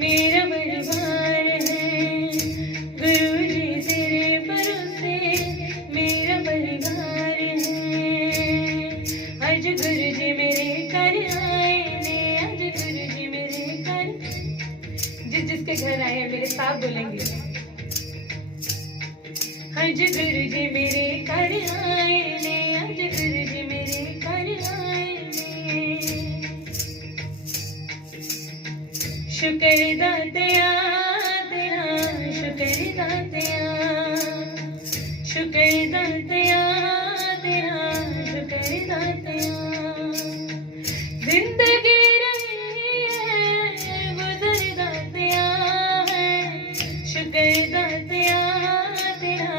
मेरा परिवार है, गुरुजी तेरे भरोसे मेरा परिवार है। आज गुरुजी मेरे घर आए ने, आज गुरुजी मेरे घर, जिसके घर आए हैं मेरे साथ बोलेंगे। आज गुरुजी मेरे घर आए ने, आज गुरुजी मेरे घर आए ने। शुक्र दातिया तेरा, शुक्र दातिया, शुक्र दातिया तेरा, शुक्र दातिया। जिंदगी रही है गुजर दातिया है, शुक्र दातिया तेरा,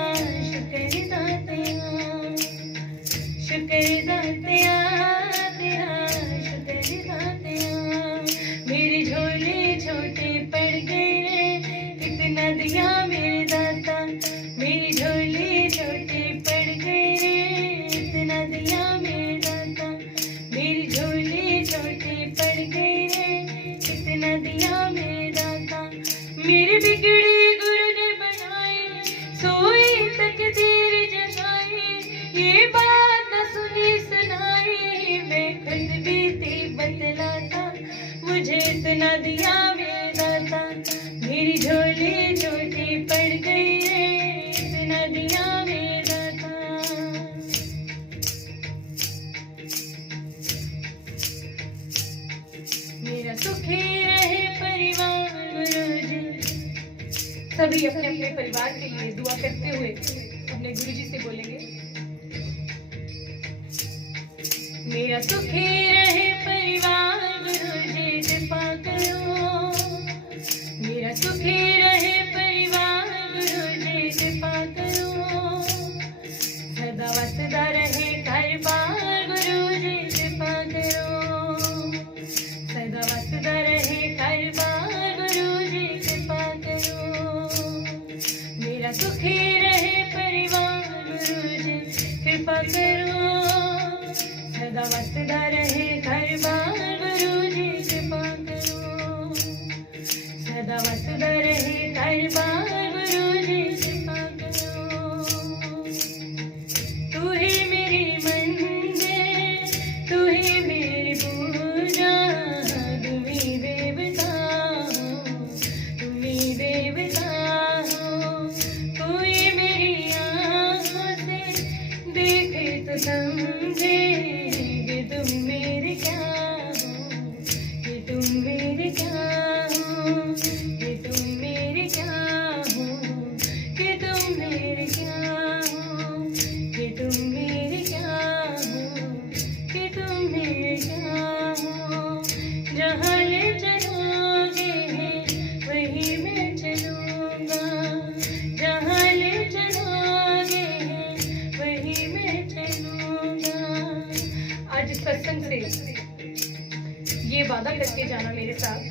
शुक्र दातिया, शुक्र दातिया तेरा, शुक्र दातिया। मेरी झोली छोटे पड़ गए रे, कितना दिया मेरे दाता, मेरी झोली छोटी पड़ गई रे, इतना दिया मेरे दाता, मेरी झोली छोटी पड़ गई रे, कितना दिया मेरे दाता। मेरी बिगड़ी गुरु ने बनाई, सोई तकदीर जगाई, ये बात न सुनी सुनाई, मैं खुद बीती बतलाता, मुझे इतना दिया मेरे दाता। मेरी झोली छोटी पड़ गई रे, इतना दिया मेरे दाता। मेरा सुखी रहे परिवार गुरुजी। सभी अपने अपने परिवार के लिए दुआ करते हुए अपने गुरुजी से बोलेंगे। मेरा सुखी रहे परिवार गुरुजी कृपा करो, मेरा सुखी रहे परिवार गुरुजी कृपा करो, सदा वसदा रहे घर बार गुरुजी कृपा करो, सदा वसदा रहे घर बार गुरुजी कृपा करो। मेरा सुखी रहे परिवार गुरुजी कृपा करो, सदा वसदा रहे घर बार गुरुजी कृपा करो, सदा वसदा रहे घर बार गुरुजी कृपा करो। तू ही मेरी मंदिर, तू ही मेरी पूजा, तुम ही देवता हो, तुम ही देवता हो। तू ही मेरी आँखों से देखे तो समझे कि तुम मेरे क्या हो, कि तुम मेरे क्या हो, कि तुम मेरे ये वादा करके जाना मेरे साथ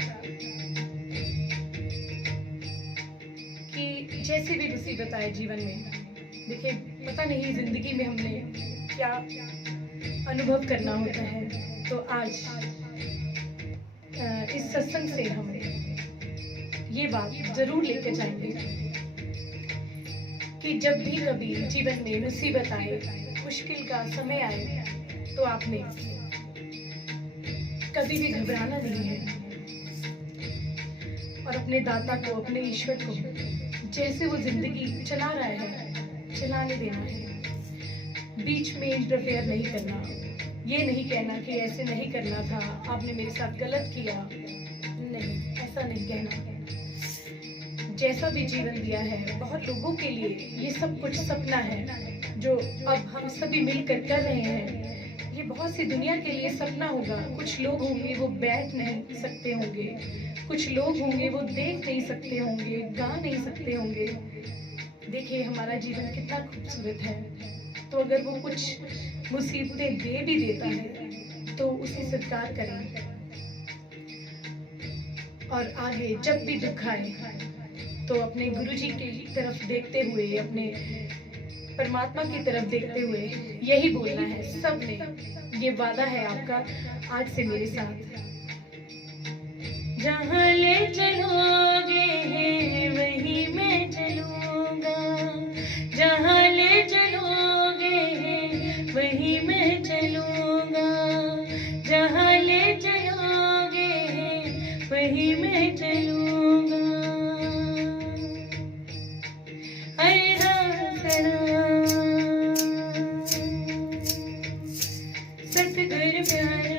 कि जैसे भी मुसीबत आए जीवन में, देखिए पता नहीं जिंदगी में हमने क्या अनुभव करना होता है, तो आज इस सत्संग से हम ये बात जरूर लेकर जाएंगे कि जब भी कभी जीवन में मुसीबत आए, मुश्किल का समय आए, तो आपने कभी भी घबराना नहीं है और अपने दाता को, अपने ईश्वर को जैसे वो जिंदगी चला रहा है चलाने देना है। बीच में इंटरफेयर नहीं करना, ये नहीं कहना कि ऐसे नहीं करना था, आपने मेरे साथ गलत किया, नहीं, ऐसा नहीं कहना। जैसा भी जीवन दिया है, बहुत लोगों के लिए ये सब कुछ सपना है जो अब हम सभी मिलकर कर रहे हैं। ये बहुत सी दुनिया के लिए सपना होगा। कुछ लोग होंगे वो बैठ नहीं सकते होंगे, कुछ लोग होंगे वो देख नहीं सकते होंगे, गा नहीं सकते होंगे। देखिए हमारा जीवन कितना खूबसूरत है, तो अगर वो कुछ मुसीबतें दे भी देता है तो उसे स्वीकार करें और आगे जब भी दुख आए तो अपने गुरुजी की तरफ देखते हुए, अपने परमात्मा की तरफ देखते हुए यही बोलना है सबने। ये वादा है आपका आज से मेरे साथ। जहाँ ले चलोगे वहीं मैं चलूंगा, जहाँ ले चलोगे वहीं मैं चलूंगा, जहाँ ले चलोगे वहीं मैं चलूंगा। अरे सतगुरु प्यारे,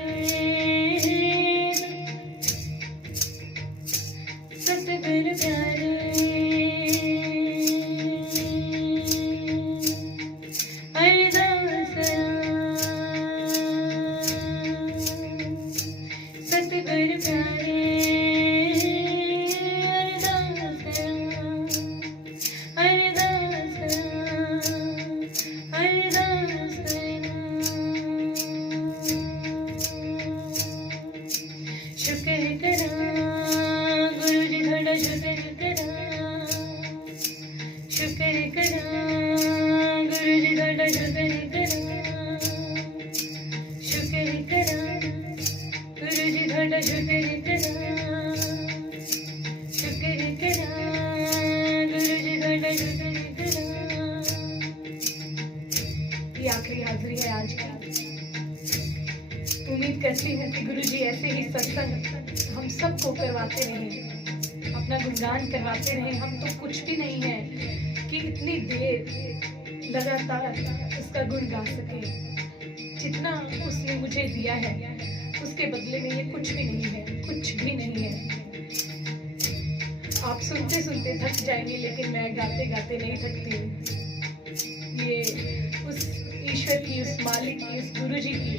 सतगुरु प्यारे, अरदास सतगुरु प्यारे, शुक्र करा गुरुजी थोड़ा शुक्र करा, शुक्र करा गुरुजी थोड़ा शुक्र करा, शुक्र करा गुरुजी थोड़ा शुक्र करा, शुक्र करा गुरुजी थोड़ा शुक्र करा। ये आखिरी हाजिरी है आज की। उम्मीद करती हूँ कि गुरुजी ऐसे ही सत्संग हम सबको करवाते रहें, अपना गुणगान करवाते रहें। हम तो कुछ भी नहीं है कि इतनी देर लगातार उसका गुण गा सके। जितना उसने मुझे दिया है उसके बदले में ये कुछ भी नहीं है, कुछ भी नहीं है। आप सुनते सुनते थक जाएंगे, लेकिन मैं गाते गाते नहीं थकती। ये उस ईश्वर की, उस मालिक की, उस गुरुजी की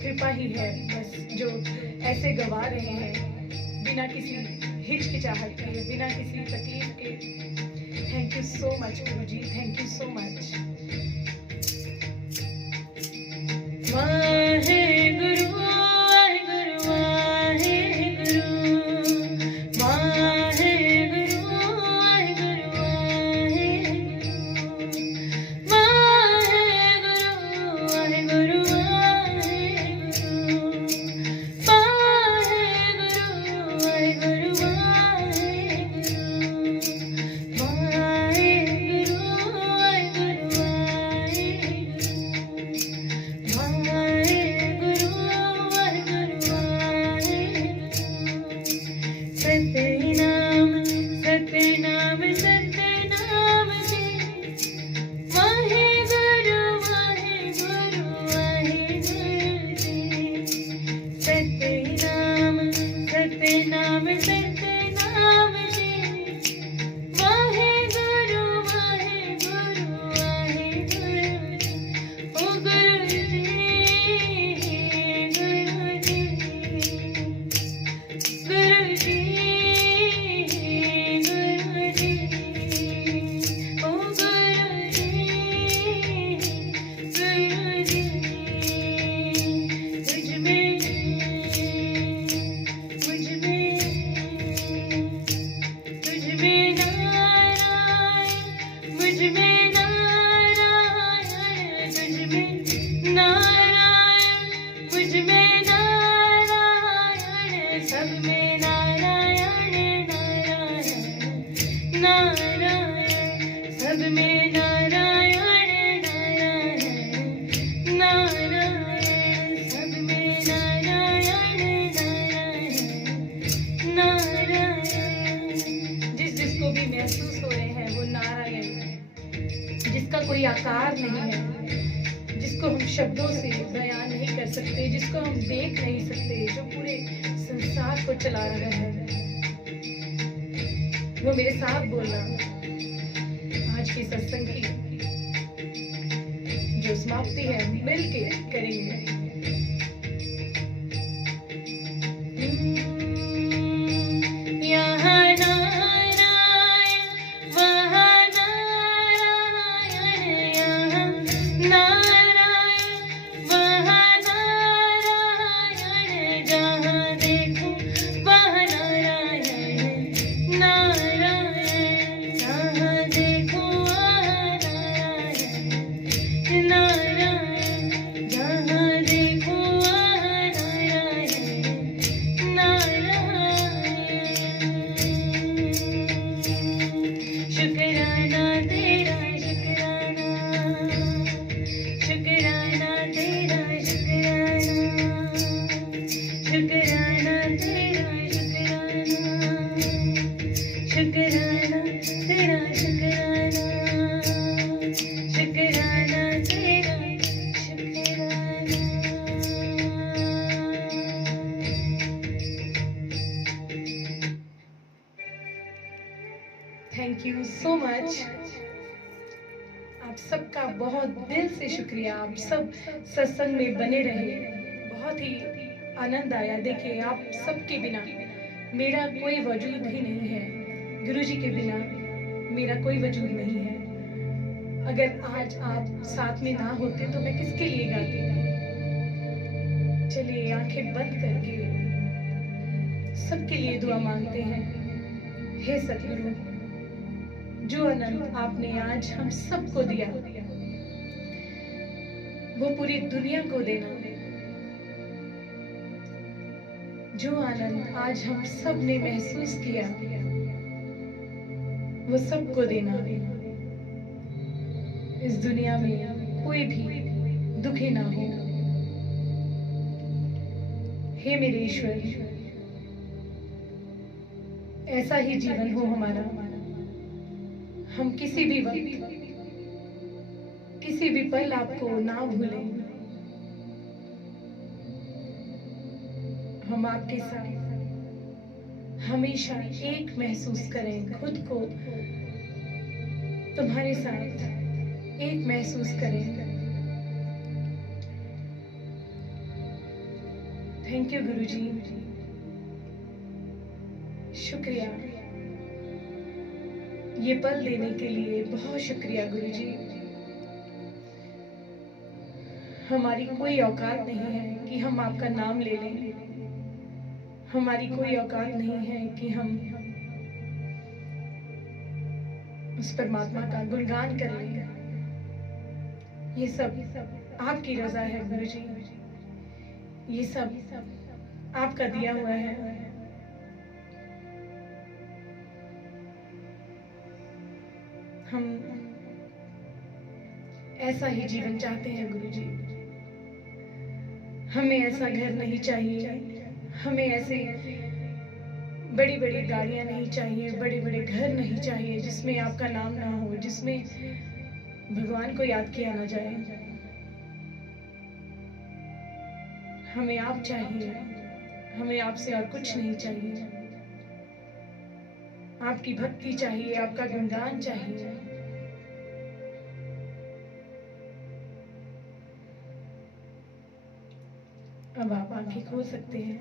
कृपा ही है बस, जो ऐसे गवा रहे हैं बिना किसी हिचकिचाहट के, बिना किसी तकलीफ के। Thank you so much Guruji, thank you so much. Waheguru Waheguru Waheguru, Waheguru Waheguru Waheguru, Waheguru Wahe Guru, सकते, जिसको हम देख नहीं सकते, जो पूरे संसार को चला रहा है, वो मेरे साथ बोलना आज की सत्संग की जो समाप्ति है मिलके करेंगे। Thank you so much. आप सबका बहुत दिल से शुक्रिया। आप सब सत्संग में बने रहे, बहुत ही आनंद आया। देखिए, आप सबके बिना मेरा कोई वजूद ही नहीं है, गुरुजी के बिना मेरा कोई वजूद नहीं है। अगर आज आप साथ में ना होते तो मैं किसके लिए गाती। चलिए आंखें बंद करके सबके लिए दुआ मांगते हैं। हे सतगुरु, जो आनंद आपने आज हम सबको दिया वो पूरी दुनिया को देना। जो आनंद आज हम सब ने महसूस किया वो सबको देना। इस दुनिया में कोई भी दुखी ना हो। हे मेरे ईश्वर, ऐसा ही जीवन हो हमारा। हम किसी भी वक्त, किसी भी पल आपको ना भूलें। हम आपके साथ हमेशा एक महसूस करें, खुद को तुम्हारे साथ एक महसूस करें। थैंक यू गुरुजी, शुक्रिया ये पल देने के लिए, बहुत शुक्रिया गुरुजी। हमारी कोई औकात नहीं है कि हम आपका नाम ले लें, हमारी कोई औकात नहीं है कि हम उस परमात्मा का गुणगान कर लें। ये सब आपकी रजा है गुरुजी, ये सब आपका दिया हुआ है। हम ऐसा ही जीवन चाहते हैं गुरुजी। हमें ऐसा घर नहीं चाहिए, हमें ऐसे बड़ी बड़ी गाड़ियां नहीं चाहिए, बड़े बड़े घर नहीं चाहिए जिसमें आपका नाम ना हो, जिसमें भगवान को याद किया ना जाए। हमें आप चाहिए, हमें आपसे और कुछ नहीं चाहिए। आपकी भक्ति चाहिए, आपका गुणगान चाहिए। अब आप आंखें खोल सकते हैं।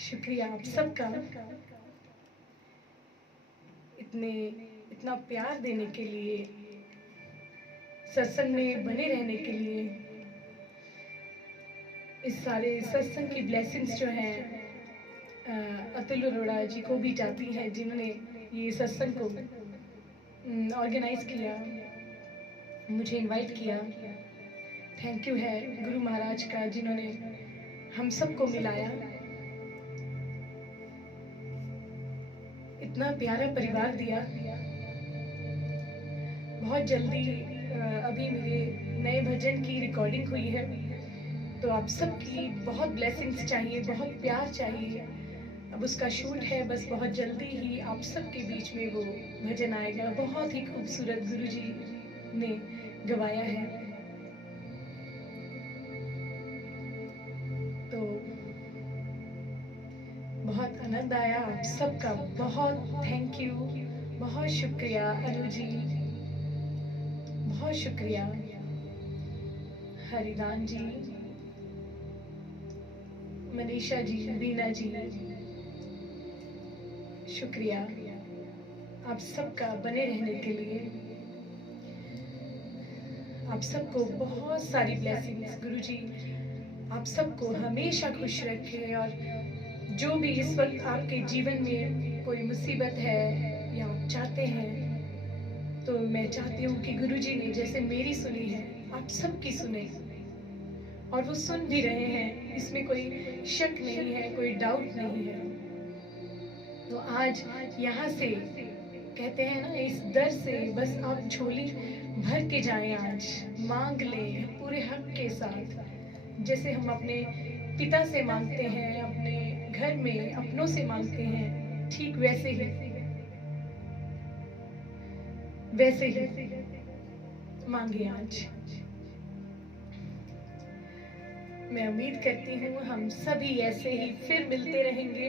शुक्रिया आप सबका इतना प्यार देने के लिए, सत्संग में बने रहने के लिए। इस सारे सत्संग की ब्लेसिंग्स जो हैं अतुल अरोड़ा जी को भी जाती है, जिन्होंने ये सत्संग को ऑर्गेनाइज किया, मुझे इनवाइट किया। थैंक यू है गुरु महाराज का, जिन्होंने हम सबको मिलाया। इतना प्यारा परिवार दिया। बहुत जल्दी अभी मेरे नए भजन की रिकॉर्डिंग हुई है, तो आप सबकी बहुत ब्लेसिंग्स चाहिए, बहुत प्यार चाहिए। अब उसका शूट है, बस बहुत जल्दी ही आप सबके बीच में वो भजन आएगा। बहुत ही खूबसूरत गुरुजी ने गवाया है। तो बहुत आनंद आया। आप सबका बहुत थैंक यू, बहुत शुक्रिया अनु जी, बहुत शुक्रिया हरिदान जी, मनीषा जी, बीना जी, शुक्रिया आप सबका बने रहने के लिए। आप सबको बहुत सारी ब्लेसिंग्स। गुरुजी आप सबको हमेशा खुश रखे, और जो भी इस वक्त आपके जीवन में कोई मुसीबत है या आप चाहते हैं, तो मैं चाहती हूँ कि गुरुजी ने जैसे मेरी सुनी है, आप सबकी सुने, और वो सुन भी रहे हैं, इसमें कोई शक नहीं है, कोई डाउट नहीं है। तो आज यहाँ से कहते हैं ना, इस दर से बस आप झोली भर के जाएं, आज मांग लें पूरे हक के साथ, जैसे हम अपने पिता से मांगते हैं, अपने घर में अपनों से मांगते हैं, ठीक वैसे ही मांगे आज। मैं उम्मीद करती हूँ हम सभी ऐसे ही फिर मिलते रहेंगे।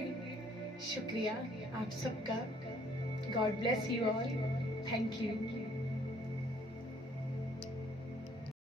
शुक्रिया आप सबका। God bless you all. Thank you.